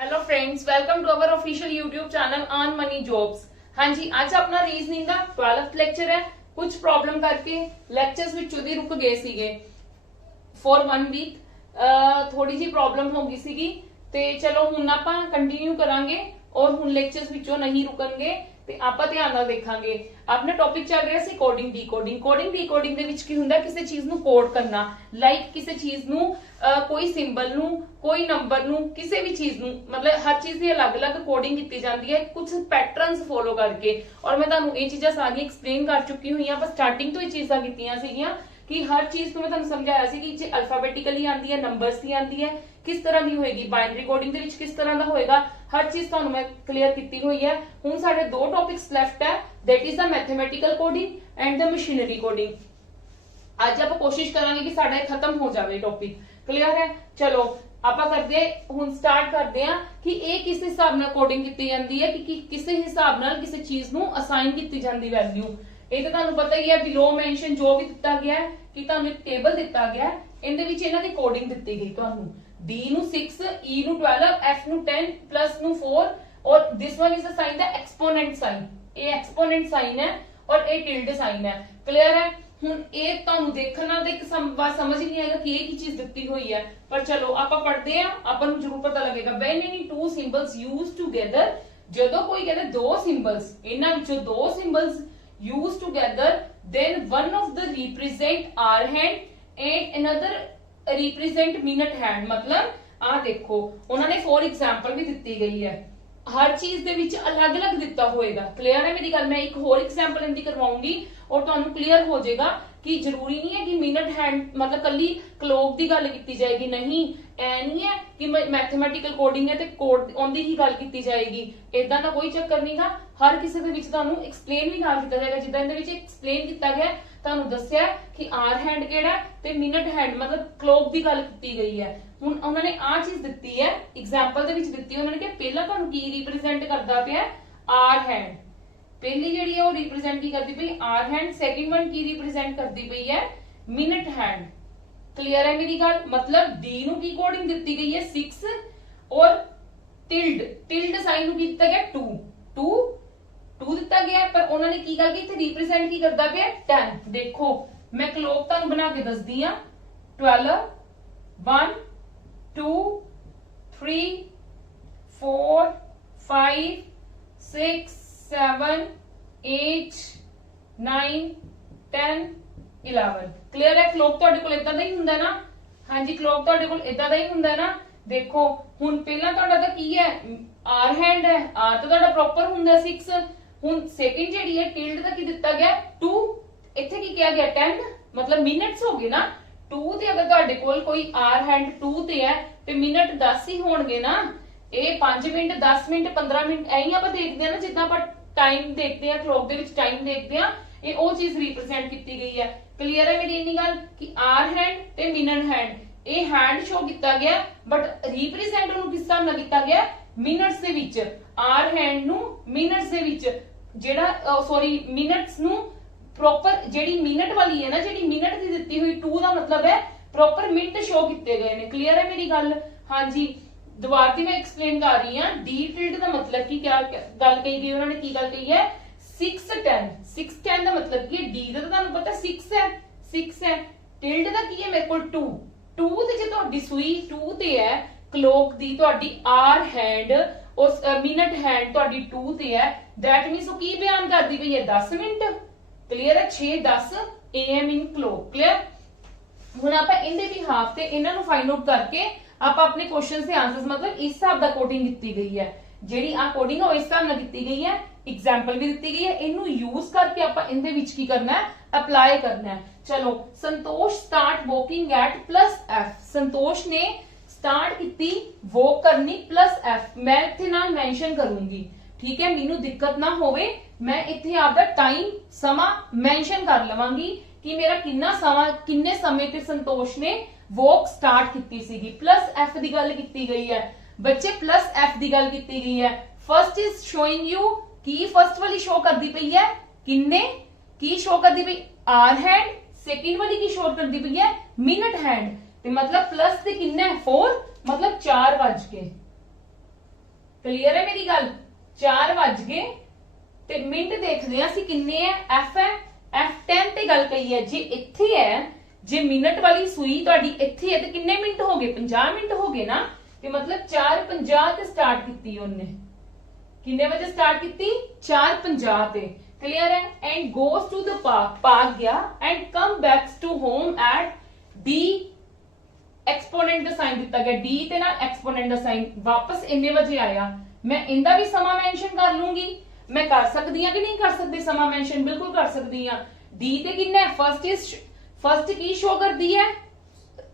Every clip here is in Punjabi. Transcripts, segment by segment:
Hello friends, welcome to our official YouTube channel on money jobs. हाँ जी, आज अपना रीजनिंग का 12th लेक्चर है। कुछ प्रॉब्लम करके लेक्चर्स ਵਿੱਚੋਂ ਦੀ रुक गए ਸੀਗੇ फॉर 1 वीक। थोड़ी जी प्रॉब्लम हो गई ਸੀਗੀ ਤੇ ਚਲੋ ਹੁਣ ਆਪਾਂ ਕੰਟੀਨਿਊ ਕਰਾਂਗੇ और ਹੁਣ ਲੈਕਚਰਸ ਵਿੱਚੋਂ ਨਹੀਂ ਰੁਕਣਗੇ ਤੇ ਆਪਾਂ ਧਿਆਨ ਨਾਲ ਦੇਖਾਂਗੇ। ਆਪਣਾ ਟੌਪਿਕ ਚੱਲ ਰਿਹਾ ਸੀ ਕੋਡਿੰਗ ਡੀਕੋਡਿੰਗ। ਕੋਡਿੰਗ ਡੀਕੋਡਿੰਗ ਦੇ ਵਿੱਚ ਕੀ ਹੁੰਦਾ, ਕਿਸੇ ਚੀਜ਼ ਨੂੰ ਕੋਡ ਕਰਨਾ, ਲਾਈਕ ਕਿਸੇ ਚੀਜ਼ ਨੂੰ ਕੋਈ ਸਿੰਬਲ ਨੂੰ, ਕੋਈ ਨੰਬਰ ਨੂੰ, ਕਿਸੇ ਵੀ ਚੀਜ਼ ਨੂੰ, ਮਤਲਬ ਹਰ ਚੀਜ਼ ਦੀ ਅਲੱਗ-ਅਲੱਗ ਕੋਡਿੰਗ ਕੀਤੀ ਜਾਂਦੀ ਹੈ ਕੁਝ ਪੈਟਰਨਸ ਫੋਲੋ ਕਰਕੇ। ਔਰ ਮੈਂ ਤੁਹਾਨੂੰ ਇਹ ਚੀਜ਼ਾਂ ਸਾਰੀਆਂ ਐਕਸਪਲੇਨ ਕਰ ਚੁੱਕੀ ਹੋਈ ਹਾਂ। ਆਪਾਂ ਸਟਾਰਟਿੰਗ ਤੋਂ ਹੀ ਚੀਜ਼ਾਂ ਕੀਤੀਆਂ ਸੀਗੀਆਂ कि हर चीज तो मैं ਤੁਹਾਨੂੰ ਸਮਝਾਇਆ ਸੀ ਕਿ ਅਲਫਾਬੈਟਿਕਲੀ ਆਂਦੀ ਹੈ, ਨੰਬਰਸ ਦੀ ਆਂਦੀ ਹੈ, ਕਿਸ ਤਰ੍ਹਾਂ ਦੀ ਹੋਏਗੀ, ਬਾਈਨਰੀ ਕੋਡਿੰਗ ਦੇ ਵਿੱਚ ਕਿਸ ਤਰ੍ਹਾਂ ਦਾ ਹੋਏਗਾ, ਹਰ ਚੀਜ਼ ਤੁਹਾਨੂੰ ਮੈਂ ਕਲੀਅਰ ਕੀਤੀ ਹੋਈ ਹੈ। ਹੁਣ ਸਾਡੇ ਦੋ ਟੌਪਿਕਸ ਲੈਫਟ ਹੈ, that is the mathematical coding and the machinery coding. ਅੱਜ ਆਪਾਂ ਕੋਸ਼ਿਸ਼ ਕਰਾਂਗੇ ਕਿ ਸਾਡਾ ਇਹ ਖਤਮ ਹੋ ਜਾਵੇ ਟੌਪਿਕ। ਕਲੀਅਰ ਹੈ? ਚਲੋ ਆਪਾਂ ਕਰਦੇ ਹੁਣ ਸਟਾਰਟ ਕਰਦੇ ਹਾਂ ਕਿ ਇਹ ਕਿਸ ਹਿਸਾਬ ਨਾਲ ਕੋਡਿੰਗ ਕੀਤੀ ਜਾਂਦੀ ਹੈ ਕਿ ਕਿਸੇ ਹਿਸਾਬ ਨਾਲ ਕਿਸੇ ਚੀਜ਼ ਨੂੰ ਅਸਾਈਨ ਕੀਤੀ ਜਾਂਦੀ ਵੈਲਿਊ। ਇਹ ਤਾਂ ਤੁਹਾਨੂੰ ਪਤਾ ਹੀ ਹੈ, ਬਿਲੋ ਮੈਂਸ਼ਨ ਜੋ ਵੀ ਦਿੱਤਾ ਗਿਆ ਹੈ ਕਿ ਤੁਹਾਨੂੰ ਇੱਕ ਟੇਬਲ ਦਿੱਤਾ ਗਿਆ ਹੈ, ਇਹਦੇ ਵਿੱਚ ਇਹਨਾਂ ਦੀ ਕੋਡਿੰਗ ਦਿੱਤੀ ਗਈ ਤੁਹਾਨੂੰ। D ਨੂੰ 6, E ਨੂੰ 12, F ਨੂੰ 10, प्लस ਨੂੰ 4 और this one is assigned the exponent sign। ਇਹ exponent sign ਹੈ और ਇਹ tilde sign ਹੈ। ਕਲੀਅਰ ਹੈ? ਹੁਣ ਇਹ ਤੁਹਾਨੂੰ ਦੇਖਣ ਨਾਲ ਤਾਂ ਇੱਕ ਸਮਝ ਹੀ ਨਹੀਂ ਆਏਗਾ ਕਿ ਇਹ ਕੀ ਚੀਜ਼ ਦਿੱਤੀ ਹੋਈ ਹੈ, ਪਰ ਚਲੋ ਆਪਾਂ ਪੜ੍ਹਦੇ ਆ, ਆਪਾਂ ਨੂੰ ਜ਼ਰੂਰ ਪਤਾ ਲੱਗੇਗਾ। when any two symbols used together, ਜਦੋਂ ਕੋਈ ਕਹਿੰਦਾ ਦੋ ਸਿੰਬਲਸ, ਇਹਨਾਂ ਵਿੱਚੋਂ ਦੋ ਸਿੰਬਲਸ used together, then one of the represent hour hand and another represent minute hand। मतलब ਆ ਦੇਖੋ ਉਹਨਾਂ ਨੇ ਫॉर एग्जांपल ਵੀ ਦਿੱਤੀ ਗਈ ਹੈ, ਹਰ ਚੀਜ਼ ਦੇ ਵਿੱਚ ਅਲੱਗ-ਅਲੱਗ ਦਿੱਤਾ ਹੋਏਗਾ। ਕਲੀਅਰ ਹੈ ਮੇਰੀ ਗੱਲ? ਮੈਂ ਇੱਕ ਹੋਰ ਐਗਜ਼ਾਮਪਲ ਇਹਦੀ ਕਰਵਾਉਂਗੀ ਔਰ ਤੁਹਾਨੂੰ ਕਲੀਅਰ ਹੋ ਜਾਏਗਾ ਕਿ ਜ਼ਰੂਰੀ ਨਹੀਂ ਹੈ ਕਿ ਮਿੰਟ ਹੈਂਡ ਮਤਲਬ ਕੱਲੀ ਕਲੋਕ ਦੀ ਗੱਲ ਕੀਤੀ ਜਾਏਗੀ। ਨਹੀਂ, ਐ ਨਹੀਂ ਹੈ ਕਿ ਮੈਥਮੈਟਿਕਲ ਕੋਡਿੰਗ ਹੈ ਤੇ ਕੋਡ ਉਹਦੀ ਹੀ ਗੱਲ ਕੀਤੀ ਜਾਏਗੀ, ਇਦਾਂ ਦਾ ਕੋਈ ਚੱਕਰ ਨਹੀਂਗਾ। ਹਰ ਕਿਸੇ ਦੇ ਵਿੱਚ ਤੁਹਾਨੂੰ ਐਕਸਪਲੇਨ ਵੀ ਨਾਲ ਕੀਤਾ ਜਾਏਗਾ, ਜਿੱਦਾਂ ਇਹਦੇ ਵਿੱਚ ਐਕਸਪਲੇਨ ਕੀਤਾ ਗਿਆ, ਤੁਹਾਨੂੰ ਦੱਸਿਆ ਕਿ ਆਰ ਹੈਂਡ ਕਿਹੜਾ ਤੇ ਮਿੰਟ ਹੈਂਡ ਮਤਲਬ ਕਲੋਕ ਦੀ ਗੱਲ ਕੀਤੀ ਗਈ ਹੈ। ਹੁਣ ਉਹਨਾਂ ਨੇ ਆ ਚੀਜ਼ ਦਿੱਤੀ ਹੈ ਐਗਜ਼ਾਮਪਲ ਦੇ ਵਿੱਚ ਦਿੱਤੀ, ਉਹਨਾਂ ਨੇ ਕਿ ਪਹਿਲਾਂ ਤੁਹਾਨੂੰ ਕੀ ਰਿਪਰੈਜ਼ੈਂਟ ਕਰਦਾ ਪਿਆ, ਆਰ ਹੈਂਡ। ਪਹਿਲੀ ਜਿਹੜੀ ਹੈ ਉਹ ਰਿਪਰੈਜ਼ੈਂਟ ਕੀ ਕਰਦੀ ਪਈ, ਆਰ ਹੈਂਡ। ਸੈਕਿੰਡ ਵਨ ਕੀ ਰਿਪਰੈਜ਼ੈਂਟ ਕਰਦੀ ਪਈ ਹੈ, ਮਿੰਟ ਹੈਂਡ। ਕਲੀਅਰ ਹੈ ਮੇਰੀ ਗੱਲ? मतलब D ਨੂੰ ਕੀ ਕੋਡਿੰਗ ਦਿੱਤੀ ਗਈ ਹੈ 6 और ਟਿਲਡ ਸਾਈਨ ਨੂੰ ਕੀ ਦਿੱਤਾ ਗਿਆ 2 ਦਿੱਤਾ ਗਿਆ, ਪਰ ਉਹਨਾਂ ਨੇ ਕੀ ਗੱਲ ਕੀਤੀ, ਰਿਪਰੈਜ਼ੈਂਟ ਕੀ ਕਰਦਾ ਪਿਆ 10। ਦੇਖੋ ਮੈਂ ਕਲੋਕ ਤੁਹਾਨੂੰ ਬਣਾ ਕੇ ਦੱਸਦੀ ਆ। 12 1 2 3 4 5 6 7 8 9 10 11। ਕਲੀਅਰ ਹੈ? ਕਲੋਕ ਤੁਹਾਡੇ ਕੋਲ ਇਦਾਂ ਦਾ ਹੀ ਹੁੰਦਾ ਨਾ? ਹਾਂਜੀ, ਕਲੋਕ ਤੁਹਾਡੇ ਕੋਲ ਇਦਾਂ ਦਾ ਹੀ ਹੁੰਦਾ ਨਾ। ਦੇਖੋ ਹੁਣ ਪਹਿਲਾਂ ਤੁਹਾਡਾ ਤਾਂ ਕੀ ਹੈ, ਆਰ ਹੈਂਡ ਹੈ, ਆਰ ਤਾਂ ਤੁਹਾਡਾ ਪ੍ਰੋਪਰ ਹੁੰਦਾ 6। ਹੁਣ ਸੈਕਿੰਡ ਜਿਹੜੀ ਹੈ ਟਿਲਡ ਦਾ ਕੀ ਦਿੱਤਾ ਗਿਆ 2, ਇੱਥੇ ਕੀ ਕਿਹਾ ਗਿਆ 10, ਮਤਲਬ ਮਿੰਟਸ ਹੋ ਗਏ ਨਾ 2 ਤੇ। ਅਗਰ ਤੁਹਾਡੇ ਕੋਲ ਕੋਈ ਆਰ ਹੈਂਡ 2 ਤੇ ਹੈ ਤੇ ਮਿੰਟ 10 ਹੀ ਹੋਣਗੇ ਨਾ। ਇਹ 5 ਮਿੰਟ 10 ਮਿੰਟ 15 ਮਿੰਟ ਐਂ ਹੀ ਆਪਾਂ ਦੇਖਦੇ ਆ ਨਾ, ਜਿੱਦਾਂ ਆਪਾਂ ਟਾਈਮ ਦੇਖਦੇ ਆ, ਕਲੋਕ ਦੇ ਵਿੱਚ ਟਾਈਮ ਦੇਖਦੇ ਆ, ਇਹ ਉਹ ਚੀਜ਼ ਰਿਪਰੈਜ਼ੈਂਟ ਕੀਤੀ ਗਈ ਹੈ। ਕਲੀਅਰ ਹੈ ਮੇਰੀ ਇੰਨੀ ਗੱਲ ਕਿ ਆਰ ਹੈਂਡ ਤੇ ਮਿੰਟ ਹੈਂਡ, ਇਹ ਹੈਂਡ ਸ਼ੋ ਕੀਤਾ ਗਿਆ ਬਟ ਰਿਪਰੈਜ਼ੈਂਟ ਉਹਨੂੰ ਕਿਸ ਤਰ੍ਹਾਂ ਨਾਲ ਕੀਤਾ ਗਿਆ, ਮਿੰਟਸ ਦੇ ਵਿੱਚ। ਆਰ ਹੈਂਡ ਨੂੰ ਮਿੰਟਸ ਦੇ ਵਿੱਚ, ਜਿਹੜਾ ਸੌਰੀ ਮਿੰਟਸ ਨੂੰ ਪ੍ਰੋਪਰ ਜਿਹੜੀ ਮਿੰਟ ਵਾਲੀ ਹੈ ਨਾ, ਜਿਹੜੀ ਮਿੰਟ ਦੀ ਦਿੱਤੀ ਹੋਈ 2 ਦਾ ਮਤਲਬ ਹੈ ਪ੍ਰੋਪਰ ਮਿੰਟ ਸ਼ੋ ਕੀਤੇ ਗਏ ਨੇ। ਕਲੀਅਰ ਹੈ ਮੇਰੀ ਗੱਲ? ਹਾਂਜੀ, ਦੁਬਾਰਾ ਤੇ ਮੈਂ ਐਕਸਪਲੇਨ ਕਰ ਰਹੀ ਹਾਂ। ਡੀ ਟਿਲਡ ਦਾ ਮਤਲਬ ਕੀ ਕਿਆ ਗੱਲ ਕਹੀ ਗਈ, ਉਹਨਾਂ ਨੇ ਕੀ ਗੱਲ ਕਹੀ ਹੈ 6 10 ਦਾ ਮਤਲਬ ਕੀ ਹੈ, ਡੀ ਦਾ ਤਾਂ ਤੁਹਾਨੂੰ ਪਤਾ 6 ਹੈ, ਟਿਲਡ ਦਾ ਕੀ ਹੈ ਮੇਰੇ ਕੋਲ 2 ਤੇ ਜੇ ਤੁਹਾਡੀ ਸੂਈ 2 ਤੇ ਹੈ, ਕਲੋਕ ਦੀ ਤੁਹਾਡੀ ਆਰ ਹੈਂਡ ਉਸ ਮਿੰਟ ਹੈਂਡ ਤੁਹਾਡੀ 2 ਤੇ ਹੈ, ਦੈਟ ਮੀਨਸ ਉਹ ਕੀ ਬਿਆਨ ਕਰਦੀ ਪਈ ਹੈ 10 ਮਿੰਟ। ਕਲੀਅਰ ਹੈ? 6:10 AM ਇਨ ਕਲੋਕ। ਕਲੀਅਰ? ਹੁਣ ਆਪਾਂ ਇਹਦੇ ਵੀ ਹਾਫ ਤੇ ਇਹਨਾਂ ਨੂੰ ਫਾਈਂਡ ਆਊਟ ਕਰਕੇ ਆਪਾਂ ਆਪਣੇ ਕੁਐਸਚਨਸ ਦੇ ਆਨਸਰਸ ਮਤਲਬ ਇਸ ਹਿਸਾਬ ਦਾ ਕੋਡਿੰਗ ਕੀਤੀ ਗਈ ਹੈ, ਜਿਹੜੀ ਆ ਕੋਡਿੰਗ ਉਹ ਇਸ ਹਿਸਾਬ ਨਾਲ ਕੀਤੀ ਗਈ ਹੈ, एग्जाम्पल भी दी गई है, ਇਹਨੂੰ यूज करके ਆਪਾਂ ਇਹਦੇ ਵਿੱਚ ਕੀ ਕਰਨਾ ਹੈ, ਅਪਲਾਈ ਕਰਨਾ ਹੈ। ਚਲੋ ਸੰਤੋष स्टार्ट वॉकिंग एट +F। ਸੰਤੋष ਨੇ ਸਟਾਰਟ ਕੀਤੀ ਵॉक ਕਰਨੀ +F। ਮੈਂ ਇੱਥੇ ਨਾਲ ਮੈਂਸ਼ਨ ਕਰੂੰਗੀ, ਠੀਕ ਹੈ, ਮੈਨੂੰ ਦਿੱਕਤ ਨਾ ਹੋਵੇ। ਮੈਂ ਇੱਥੇ ਆਪਦਾ ਟਾਈਮ ਸਮਾਂ ਮੈਂਸ਼ਨ ਕਰ ਲਵਾਂਗੀ ਕਿ ਮੇਰਾ ਕਿੰਨਾ ਸਮਾਂ, ਕਿੰਨੇ ਸਮੇਂ ਤੇ ਸੰਤੋष ਨੇ ਵॉक ਸਟਾਰਟ ਕੀਤੀ ਸੀਗੀ। +F ਦੀ ਗੱਲ ਕੀਤੀ ਗਈ ਹੈ ਬੱਚੇ, +F ਦੀ ਗੱਲ ਕੀਤੀ ਗਈ ਹੈ। First is showing you Ki first वाली शो करती पई है किन्ने की शो करती पई आर हैंड, सेकंड वाली की शो करती पई है मिनट हैंड। ते मतलब प्लस ते किन्ने 4 मतलब 4 बज के क्लीयर है मेरी गल? 4 वज गए ते मिनट देखदे हैं ਅਸੀਂ किन्ने है एफ है F10 ते गल कही है। जे इत्थे है, जे मिनट वाली सूई तुहाडी इत्थे है ते किन्ने मिनट हो गए? 50 मिनट हो गए ना। ते मतलब 4:50 ते स्टार्ट कीती ओने। किन्ने बजे स्टार्ट कीती? 4:50 ते। क्लियर है? And goes to the park, park गया and come backs to home at the exponent दा साइन दिता गया, डी ते ना एक्सपोनेंट दा साइन, वापस इन्ने बजे आया। मैं इंदा भी समा मेंशन कर लूंगी, मैं कर सकती हूं कि नहीं कर सकती समा मेंशन? बिल्कुल कर सकती हूं। डी ते किन्ना है? फर्स्ट की शो कर दी है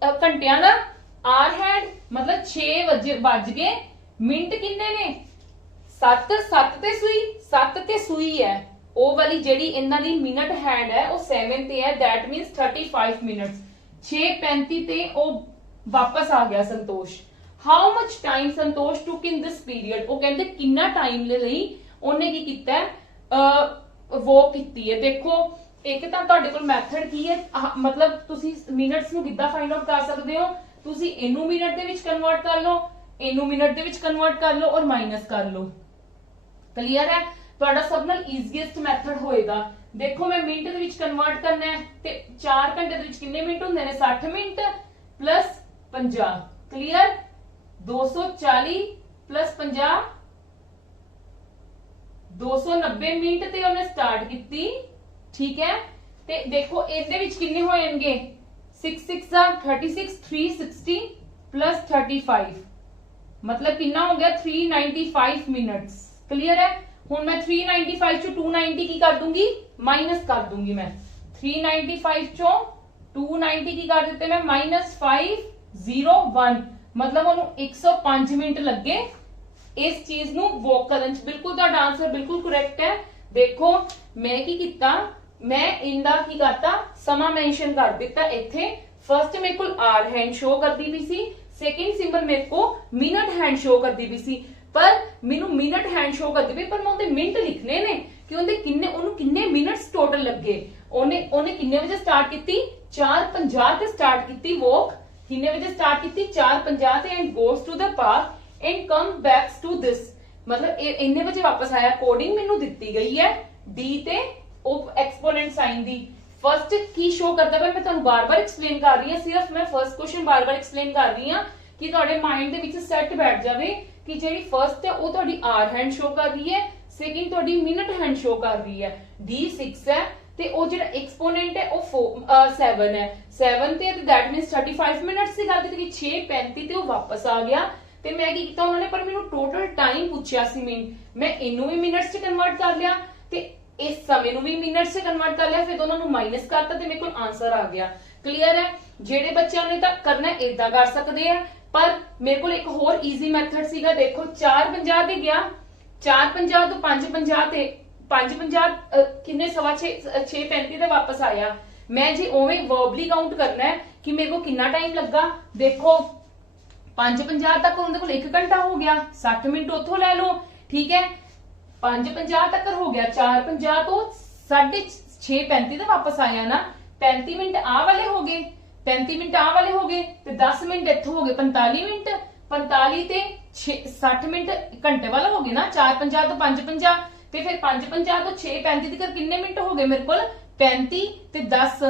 घंटियां दा आर हैड, मतलब 6 बज गए, मिनट किन्ने ने? 7 ते सूई, 7 ते सूई है ओ वाली जेडी इन्हां दी मिनट हैंड है ओ 7 ते है, दैट मींस 35 मिनट्स। 6:35 ते ओ वापस आ गया Santosh. How much time Santosh took in this period? वो कहते कितना टाइम लई ਉਹਨੇ ਕੀ ਕੀਤਾ ਹੈ ਵੋਕ ਕੀਤੀ ਹੈ। ਦੇਖੋ ਇੱਕ ਤਾਂ ਤੁਹਾਡੇ ਕੋਲ ਮੈਥਡ ਕੀ ਹੈ, ਮਤਲਬ ਤੁਸੀਂ ਮਿੰਟਸ ਨੂੰ ਕਿੱਦਾਂ ਫਾਈਂਡ ਆਊਟ ਕਰ ਸਕਦੇ ਹੋ? ਤੁਸੀਂ ਇਹਨੂੰ ਮਿੰਟ ਦੇ ਵਿੱਚ ਕਨਵਰਟ ਕਰ ਲਓ, ਇਹਨੂੰ ਮਿੰਟ ਦੇ ਵਿੱਚ ਕਨਵਰਟ ਕਰ ਲਓ ਔਰ ਮਾਈਨਸ ਕਰ ਲਓ। ਕਲੀਅਰ ਹੈ? ਤੁਹਾਡਾ ਸਭ ਨਾਲ ਈਜ਼ੀਐਸਟ ਮੈਥਡ ਹੋਏਗਾ। ਦੇਖੋ ਮੈਂ ਮਿੰਟ ਦੇ ਵਿੱਚ ਕਨਵਰਟ ਕਰਨਾ ਹੈ ਤੇ 4 ਘੰਟੇ ਦੇ ਵਿੱਚ ਕਿੰਨੇ ਮਿੰਟ ਹੁੰਦੇ ਨੇ? 60 minute plus 50। Clear? 240 plus 50 290 minute ਤੇ ਉਹਨੇ ਸਟਾਰਟ ਕੀਤੀ। ਠੀਕ ਹੈ? ਤੇ ਦੇਖੋ ਇਹਦੇ ਵਿੱਚ ਕਿੰਨੇ ਹੋਣਗੇ? 6 6 36 360 प्लस 35 मतलब कितना हो गया? 395 मिनट्स। क्लियर है? हुण मैं 395 चो 290 की कर दूंगी? माइनस कर दूंगी मैं। 395 चो 290 की कर देते मैं -501 मतलब ਉਹਨੂੰ 105 ਮਿੰਟ ਲੱਗੇ इस चीज ਨੂੰ ਵੋਕ ਕਰਨ ਚ। ਬਿਲਕੁਲ ਤੁਹਾਡਾ ਆਨਸਰ ਬਿਲਕੁਲ ਕਰੈਕਟ ਹੈ। ਦੇਖੋ ਮੈਂ ਕੀ ਕੀਤਾ, ਮੈਂ ਇੰਦਾ ਕੀ ਕਰਤਾ, ਸਮਾਂ ਮੈਂਸ਼ਨ ਕਰ ਦਿੱਤਾ ਇੱਥੇ। ਫਰਸਟ ਮੇਰੇ ਕੋਲ ਆਰ ਹੈਂਡ ਸ਼ੋ ਕਰਦੀ ਵੀ ਸੀ, ਸੈਕਿੰਡ ਸਿੰਬਲ ਮੇਰੇ ਕੋ ਮਿੰਟ ਹੈਂਡ ਸ਼ੋ ਕਰਦੀ ਵੀ ਸੀ, ਪਰ ਮੈਨੂੰ ਮਿੰਟ ਹੈਂਡ ਸ਼ੋ ਕਰਦੀ ਵੀ, ਪਰ ਮੈਂ ਉਹਦੇ ਮਿੰਟ ਲਿਖਨੇ ਨੇ ਕਿ ਉਹਦੇ ਕਿੰਨੇ, ਉਹਨੂੰ ਕਿੰਨੇ ਮਿੰਟਸ ਟੋਟਲ ਲੱਗੇ। ਉਹਨੇ ਕਿੰਨੇ ਵਜੇ ਸਟਾਰਟ ਕੀਤੀ? 4:50 ਤੇ ਸਟਾਰਟ ਕੀਤੀ ਵੋਕ। ਕਿੰਨੇ ਵਜੇ ਸਟਾਰਟ ਕੀਤੀ? 4:50 ਤੇ and goes to the park and come backs to this मतलब इन्ने बजे वापस आया। कोडिंग मेनू दित्ती गई है डी ते एक्सपोनेंट साइन दी। फर्स्ट की शो करता है, मैं तुहानू बार-बार एक्सप्लेन कर रही हूं, सिर्फ मैं फर्स्ट क्वेश्चन बार-बार एक्सप्लेन कर रही हूं कि तुहाडे माइंड दे विच सेट बैठ जावे कि जेडी फर्स्ट है वो तुहाडी आर हैंड शो कर रही है, सेकंड तुहाडी मिनट हैंड शो कर रही है। डी 6 है ते ओ जेड़ा एक्सपोनेंट है वो 7 है। 7 ते दैट मींस 35 मिनट्स दी गल कीती, 6:35 ते वो वापस आ गया। ਤੇ ਮੈਂ ਕੀ ਕੀਤਾ, ਉਹਨਾਂ ਨੇ ਪਰ ਮੈਨੂੰ ਟੋਟਲ ਟਾਈਮ ਪੁੱਛਿਆ ਸੀ ਮਿੰਟ, ਮੈਂ ਇਹਨੂੰ ਵੀ ਮਿੰਟਸ ਚ ਕਨਵਰਟ ਕਰ ਲਿਆ ਤੇ ਇਸ ਸਮੇਂ ਨੂੰ ਵੀ ਮਿੰਟਸ ਚ ਕਨਵਰਟ ਕਰ ਲਿਆ, ਫਿਰ ਦੋਨਾਂ ਨੂੰ ਮਾਈਨਸ ਕਰਤਾ ਤੇ ਮੇਰੇ ਕੋਲ ਆਨਸਰ ਆ ਗਿਆ। ਕਲੀਅਰ ਹੈ? ਜਿਹੜੇ ਬੱਚਿਆਂ ਨੇ ਤਾਂ ਕਰਨਾ ਇਦਾਂ ਕਰ ਸਕਦੇ ਆ, ਪਰ ਮੇਰੇ ਕੋਲ ਇੱਕ ਹੋਰ ਈਜ਼ੀ ਮੈਥਡ ਸੀਗਾ। ਦੇਖੋ 4:50 ਤੇ ਗਿਆ, 4:50 ਤੋਂ 5:50 ਤੇ 5:50 ਕਿੰਨੇ 6:35 ਤੇ ਵਾਪਸ ਆਇਆ। ਮੈਂ ਜੇ ਉਵੇਂ ਵਰਬਲੀ ਕਾਊਂਟ ਕਰਨਾ ਹੈ ਕਿ ਮੇਰੇ ਕੋਲ ਕਿੰਨਾ ਟਾਈਮ ਲੱਗਾ, ਦੇਖੋ 5:50 तक ਉਹਦੇ ਕੋਲ 1 ਘੰਟਾ ਹੋ ਗਿਆ, 60 ਮਿੰਟ ਉੱਥੋਂ ਲੈ ਲਓ। ਠੀਕ ਹੈ? 5:50 ਤੱਕ ਹੋ ਗਿਆ, 4:50 ਤੋਂ 6:35 ਤੇ ਵਾਪਸ ਆਇਆ ਨਾ, 35 ਮਿੰਟ ਆ ਵਾਲੇ ਹੋ ਗਏ, 35 ਮਿੰਟ ਆ ਵਾਲੇ ਹੋ ਗਏ ਤੇ 10 ਮਿੰਟ ਇੱਥੋਂ ਹੋ ਗਏ 45 ਮਿੰਟ, 45 ਤੇ 60 ਮਿੰਟ ਘੰਟੇ ਵਾਲਾ ਹੋ ਗਏ ਨਾ, 4:50 ਤੋਂ 5:50 ਤੇ ਫਿਰ 5:50 ਤੋਂ 6:35 ਤੱਕ ਕਿੰਨੇ ਮਿੰਟ ਹੋ ਗਏ ਮੇਰੇ ਕੋਲ? 35 ਤੇ 10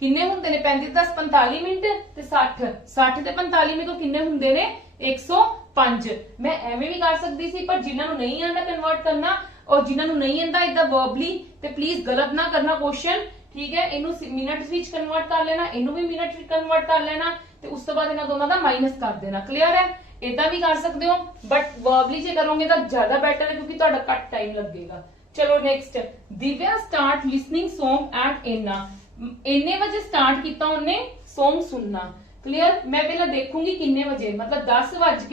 किन्ने हुंदे ने? 35 10 45 मिनट ते 60 ते 45 मेरे को किन्ने हुंदे ने? 105। मैं एवें भी कर सकती सी, पर जिन्हां नूं नहीं आंदा कन्वर्ट करना और जिन्हां नूं नहीं आंदा इदा वर्बली, ते प्लीज गलत ना करना क्वेश्चन। ठीक है? इनू मिनट्स विच कन्वर्ट कर लेना, इनू भी मिनट विच कन्वर्ट कर लेना ते उस तो बाद इन्हां दोनों दा माइनस कर देना। क्लियर है? इदा भी कर सकते हो, बट वर्बली जे करोगे तो ज्यादा बेटर है क्योंकि तुहाडा घट टाइम लगेगा। चलो next, Divya start listening song eight इन्ना। इन्ने बजे स्टार्ट किया उन्ने सॉन्ग सुनना। क्लियर? मैं पहला देखूंगी किन्ने बजे, मतलब 10 बज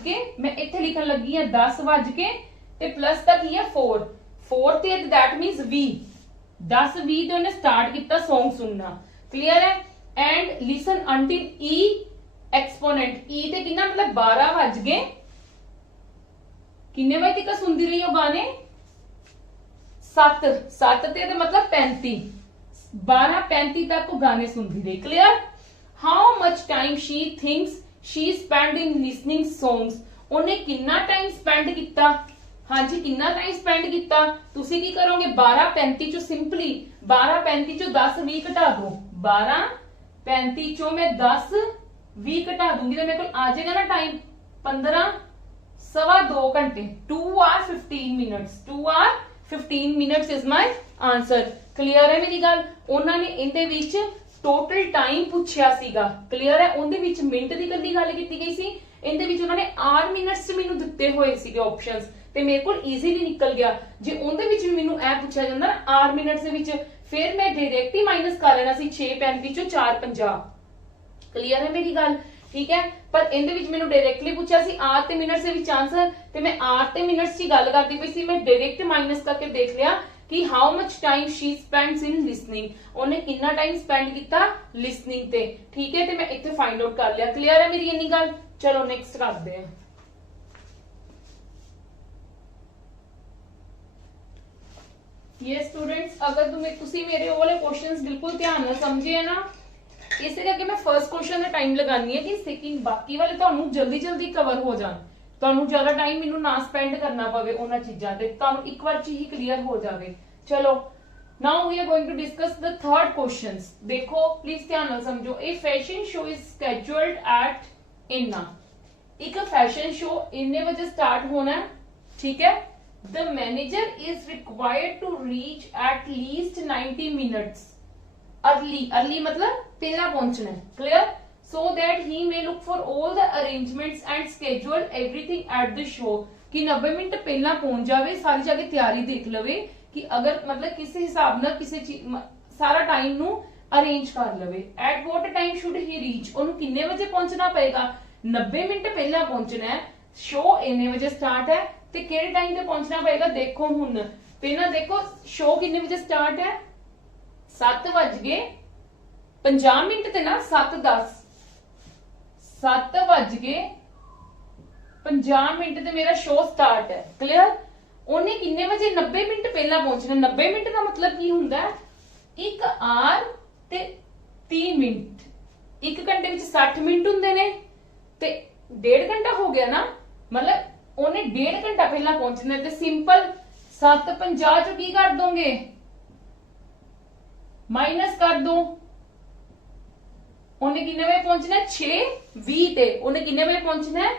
के मैं इत्थे लिखन लगी हां 10 बज के ते प्लस तक ही है 4 ते दैट मींस 20 10-20 ते उन्हें स्टार्ट किया सॉन्ग सुनना। क्लियर है? And listen until e exponent, e ते किन्ना मतलब 12 बज गए, किन्ने बजे तक सुनती रही हो गाने? 7 ते मतलब 35 12:35 तक वो गाने सुनती रही। Clear? How much time she thinks she spend in listening songs, ਉਹਨੇ ਕਿੰਨਾ ਟਾਈਮ ਸਪੈਂਡ ਕੀਤਾ। ਹਾਂਜੀ ਕਿੰਨਾ ਟਾਈਮ ਸਪੈਂਡ ਕੀਤਾ। ਤੁਸੀਂ ਕੀ ਕਰੋਗੇ 12:35 ਚੋਂ ਸਿੰਪਲੀ 12:35 ਚੋਂ 10-20 ਘਟਾ ਦੋ। 12:35 ਚੋਂ ਮੈਂ 10-20 ਘਟਾ ਦੂੰਗੀ ਤਾਂ ਮੇਰੇ ਕੋਲ ਆ ਜਾਏਗਾ ਨਾ ਟਾਈਮ 15 सवा 2 घंटे 2 hour 15 minutes 2 hour 15 minutes is my answer। Clear है मेरी गल। उन्होंने इहदे विच टोटल टाइम पूछया सीगा। क्लियर है। उहदे विच मिनट दी कल्ली गल कीती गई सी। इहदे विच उन्होंने आर मिनट्स मैनू दिते होए सीगे ऑप्शंस ते मेरे कोल ईजीली निकल गया। जे उहदे विच मैनू ऐ पूछया जांदा ना आर मिनट्स दे विच फिर मैं डायरेक्ट ही माइनस कर लेना सी 6:35 चों 4:50। क्लियर है मेरी गल। ठीक है। पर इहदे विच मैनू डायरेक्टली पूछा सी आर ते मिनट्स दे विच आंसर ते मैं आर ते मिनट्स की गल करदी पई सी। मैं डायरेक्ट माइनस करके देख लिया कि how much time she spends in listening. उन्हें कितना टाइम स्पेंड किया लिसनिंग ते। ठीक है। ते मैं इत्थे फाइंड आउट कर लिया। क्लियर है मेरी इन्नी गल। चलो नेक्स्ट करते हैं। ये स्टूडेंट्स अगर तुसी मेरे वाले क्वेश्चंस बिल्कुल ध्यान नाल समझे है ना इस करके मैं फर्स्ट क्वेश्चन का टाइम लगानी है कि सेकंड बाकी वाले ਤੁਹਾਨੂੰ जल्दी जल्दी कवर हो जान। ਤੁਹਾਨੂੰ ਜ਼ਿਆਦਾ ਟਾਈਮ ਮੈਨੂੰ ਨਾ ਸਪੈਂਡ ਕਰਨਾ ਪਵੇ ਉਹਨਾਂ ਚੀਜ਼ਾਂ ਤੇ ਤੁਹਾਨੂੰ ਇੱਕ ਵਾਰ ਚ ਹੀ ਕਲੀਅਰ ਹੋ ਜਾਵੇ। ਚਲੋ now we are going to discuss the third questions. ਦੇਖੋ ਪਲੀਜ਼ ਧਿਆਨ ਨਾਲ ਸਮਝੋ। ਇਹ fashion show is scheduled at ਇੰਨਾ। ਇੱਕ ਫੈਸ਼ਨ ਸ਼ੋ ਇੰਨੇ ਵਜੇ ਸਟਾਰਟ ਹੋਣਾ ਹੈ। ਠੀਕ ਹੈ। The manager is required to reach at least 90 minutes early मतलब पहला पहुंचना है। Clear. So that he may look for all the arrangements and schedule everything at the show कि 90 मिनट पहला पहुंच जावे सारी जाके तैयारी देख लवे कि अगर मतलब किसी हिसाब नाल किसी सारा टाइम नु अरेंज कर लवे। At what time should he reach ओनु किन्ने बजे पहुंचना पएगा 90 मिनट पहला पहुंचना है। शो इन्ने बजे स्टार्ट है ਤੇ ਕਿਹੜੇ ਟਾਈਮ ਤੇ ਪਹੁੰਚਣਾ ਪਏਗਾ। ਦੇਖੋ ਹੁਣ ਪਹਿਲਾਂ ਦੇਖੋ ਸ਼ੋ ਕਿੰਨੇ ਵਜੇ ਸਟਾਰਟ ਹੈ 7:50 ਤੇ ਨਾ 7:10 7:50 ਤੇ ਮੇਰਾ ਸ਼ੋ ਸਟਾਰਟ ਹੈ। ਕਲੀਅਰ। ਉਹਨੇ ਕਿੰਨੇ ਵਜੇ 90 ਮਿੰਟ ਪਹਿਲਾਂ ਪਹੁੰਚਣਾ। 90 ਮਿੰਟ ਦਾ ਮਤਲਬ ਕੀ ਹੁੰਦਾ ਹੈ 1 ਆਰ ਤੇ 30 ਮਿੰਟ। 1 ਘੰਟੇ ਵਿੱਚ 60 ਮਿੰਟ ਹੁੰਦੇ ਨੇ ਤੇ 1.5 ਘੰਟਾ ਹੋ ਗਿਆ ਨਾ मतलब ਉਹਨੇ 1.5 ਘੰਟਾ ਪਹਿਲਾਂ ਪਹੁੰਚਣਾ ਤੇ ਸਿੰਪਲ 7:50 ਚੋਂ ਕੀ ਕਰ ਦੋਗੇ ਮਾਈਨਸ ਕਰ ਦੋ। ਉਹਨੇ ਕਿੰਨੇ ਵਜੇ ਪਹੁੰਚਣਾ 6:20 ਤੇ। ਉਹਨੇ ਕਿੰਨੇ ਵਜੇ ਪਹੁੰਚਣਾ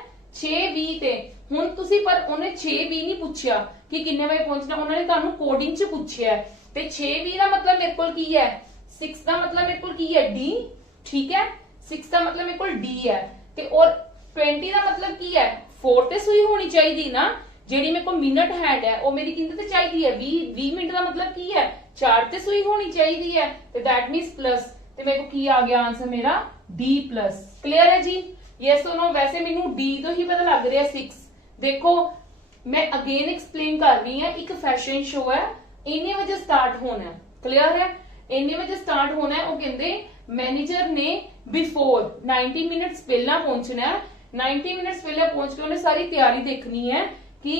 6:20 ਤੇ। ਹੁਣ ਤੁਸੀਂ ਪਰ ਉਹਨੇ 6:20 ਨਹੀਂ ਪੁੱਛਿਆ ਕਿ ਕਿੰਨੇ ਵਜੇ ਪਹੁੰਚਣਾ। ਉਹਨਾਂ ਨੇ ਤੁਹਾਨੂੰ ਕੋਡਿੰਗ ਚ ਪੁੱਛਿਆ ਤੇ 6:20 ਦਾ ਮਤਲਬ ਮੇਰੇ ਕੋਲ ਕੀ ਹੈ 6 ਦਾ ਮਤਲਬ ਮੇਰੇ ਕੋਲ ਕੀ ਹੈ D। ਠੀਕ ਹੈ। 6 ਦਾ ਮਤਲਬ ਮੇਰੇ ਕੋਲ D ਹੈ ਤੇ और 20 ਦਾ ਮਤਲਬ ਕੀ ਹੈ 4 ਤੇ ਸੂਈ ਹੋਣੀ ਚਾਹੀਦੀ ਨਾ। ਜਿਹੜੀ ਮੇਰੇ ਕੋਲ ਮਿੰਟ ਹੈਂਡ ਹੈ ਉਹ ਮੇਰੀ ਕਿੰਨੇ ਤੇ ਚਾਹੀਦੀ ਹੈ 20 ਮਿੰਟ ਦਾ ਮਤਲਬ ਕੀ ਹੈ 4 ਤੇ ਸੂਈ ਹੋਣੀ ਚਾਹੀਦੀ ਹੈ ਤੇ दैट मींस प्लस ਤੇ ਮੇਰੇ ਕੋਲ ਕੀ ਆ ਗਿਆ ਆਨਸਰ ਮੇਰਾ D प्लस। क्लियर है जी। यस और नो। वैसे ਮੈਨੂੰ D ਤੋਂ ਹੀ ਪਤਾ ਲੱਗ ਰਿਹਾ 6। ਦੇਖੋ ਮੈਂ ਅਗੇਨ ਐਕਸਪਲੇਨ ਕਰ ਰਹੀ ਹਾਂ। ਇੱਕ ਫੈਸ਼ਨ ਸ਼ੋ ਹੈ ਇੰਨੇ ਵਜੇ ਸਟਾਰਟ ਹੋਣਾ ਹੈ। क्लियर है। ਇੰਨੇ ਵਜੇ ਸਟਾਰਟ ਹੋਣਾ ਹੈ। ਉਹ ਕਹਿੰਦੇ ਮੈਨੇਜਰ ਨੇ ਬਿਫੋਰ 90 ਮਿੰਟਸ ਪਹਿਲਾਂ ਪਹੁੰਚਣਾ ਹੈ। 90 मिनट्स पहले पहुंच के उन्हें सारी तैयारी देखनी है कि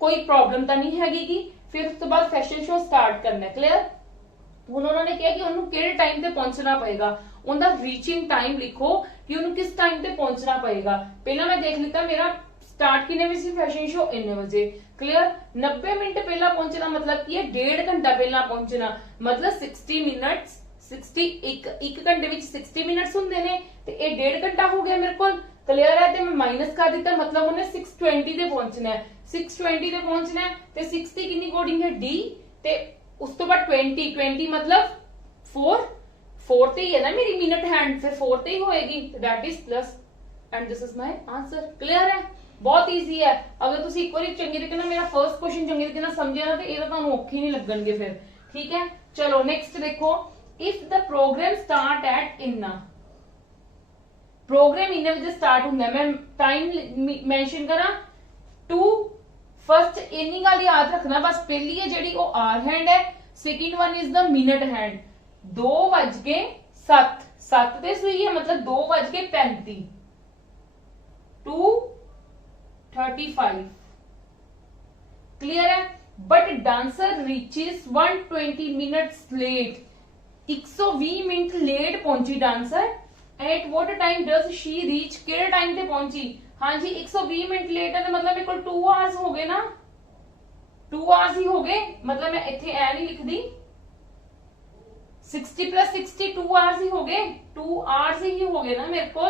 कोई प्रॉब्लम तो नहीं हैगी कि फिर उस तो बाद फैशन शो स्टार्ट करना है। क्लियर। उन्होंने कहा कि उन्होंने किहड़े टाइम ते पहुंचना पएगा उनका रीचिंग टाइम लिखो कि उन्होंने किस टाइम ते पहुंचना पएगा। पहला मैं देख लिता मेरा स्टार्ट कितने बजे फैशन शो इन्ने बजे। क्लियर। 90 मिनट पहला पहुंचना मतलब की है 1.5 घंटा पहला पहुंचना मतलब 60 मिनट्स 60 एक घंटे विच 60 मिनट्स हुंदे ने ते ये 1.5 घंटा हो गया मेरे को। क्लियर है। तो मैं माइनस कर दिता मतलब उन्हें 6:20 ਤੇ ਪਹੁੰਚਣਾ ਹੈ। 6:20 ਤੇ ਪਹੁੰਚਣਾ ਹੈ ਤੇ 60 ਕਿੰਨੀ ਕੋਡਿੰਗ ਹੈ D ਤੇ ਉਸ ਤੋਂ ਬਾਅਦ 20 मतलब 4 ਤੇ ਹੀ ਹੈ ਨਾ ਮੇਰੀ ਮਿੰਟ हैंड ਫਿਰ 4 ਤੇ ਹੀ ਹੋਏਗੀ ਤੇ that is plus and this is my answer. Clear है। बहुत ईजी है। अगर ਤੁਸੀਂ ਇੱਕ ਵਾਰੀ ਚੰਗੀ ਤਰੀਕੇ ਨਾਲ ਮੇਰਾ ਫਰਸਟ ਕੁਐਸਚਨ ਚੰਗੀ ਤਰੀਕੇ ਨਾਲ ਸਮਝਿਆ ਨਾ ਤੇ ਇਹਦਾ ਤੁਹਾਨੂੰ ਔਖੇ ਨਹੀਂ ਲੱਗਣਗੇ ਫਿਰ। ਠੀਕ ਹੈ। ਚਲੋ ਨੈਕਸਟ ਦੇਖੋ if the program start at इन्ना। प्रोग्राम इन्ने बजे स्टार्ट होंदा है। मैं टाइम मेंशन करा 2 फर्स्ट इन्नी गल याद रखना बस। पहली है जेडी वो आर हैंड है। Second one is the minute hand. 2:07 7 ते सुई है मतलब 2:35 2:35। क्लियर है। But dancer reaches 120 minutes late 120 minute late पहुंची dancer. At what time does she reach. केड़े टाइम ते पहुंची हाँ जी 120 मिनट लेट है तो मतलब मेरे को 2 आवर्स हो गए ना, 2 आवर्स ही हो गए, मतलब मैं इथे ऐ नहीं लिखदी 60 + 60 2 आवर्स ही हो गए, 2 आवर्स ही हो गए ना मेरे को,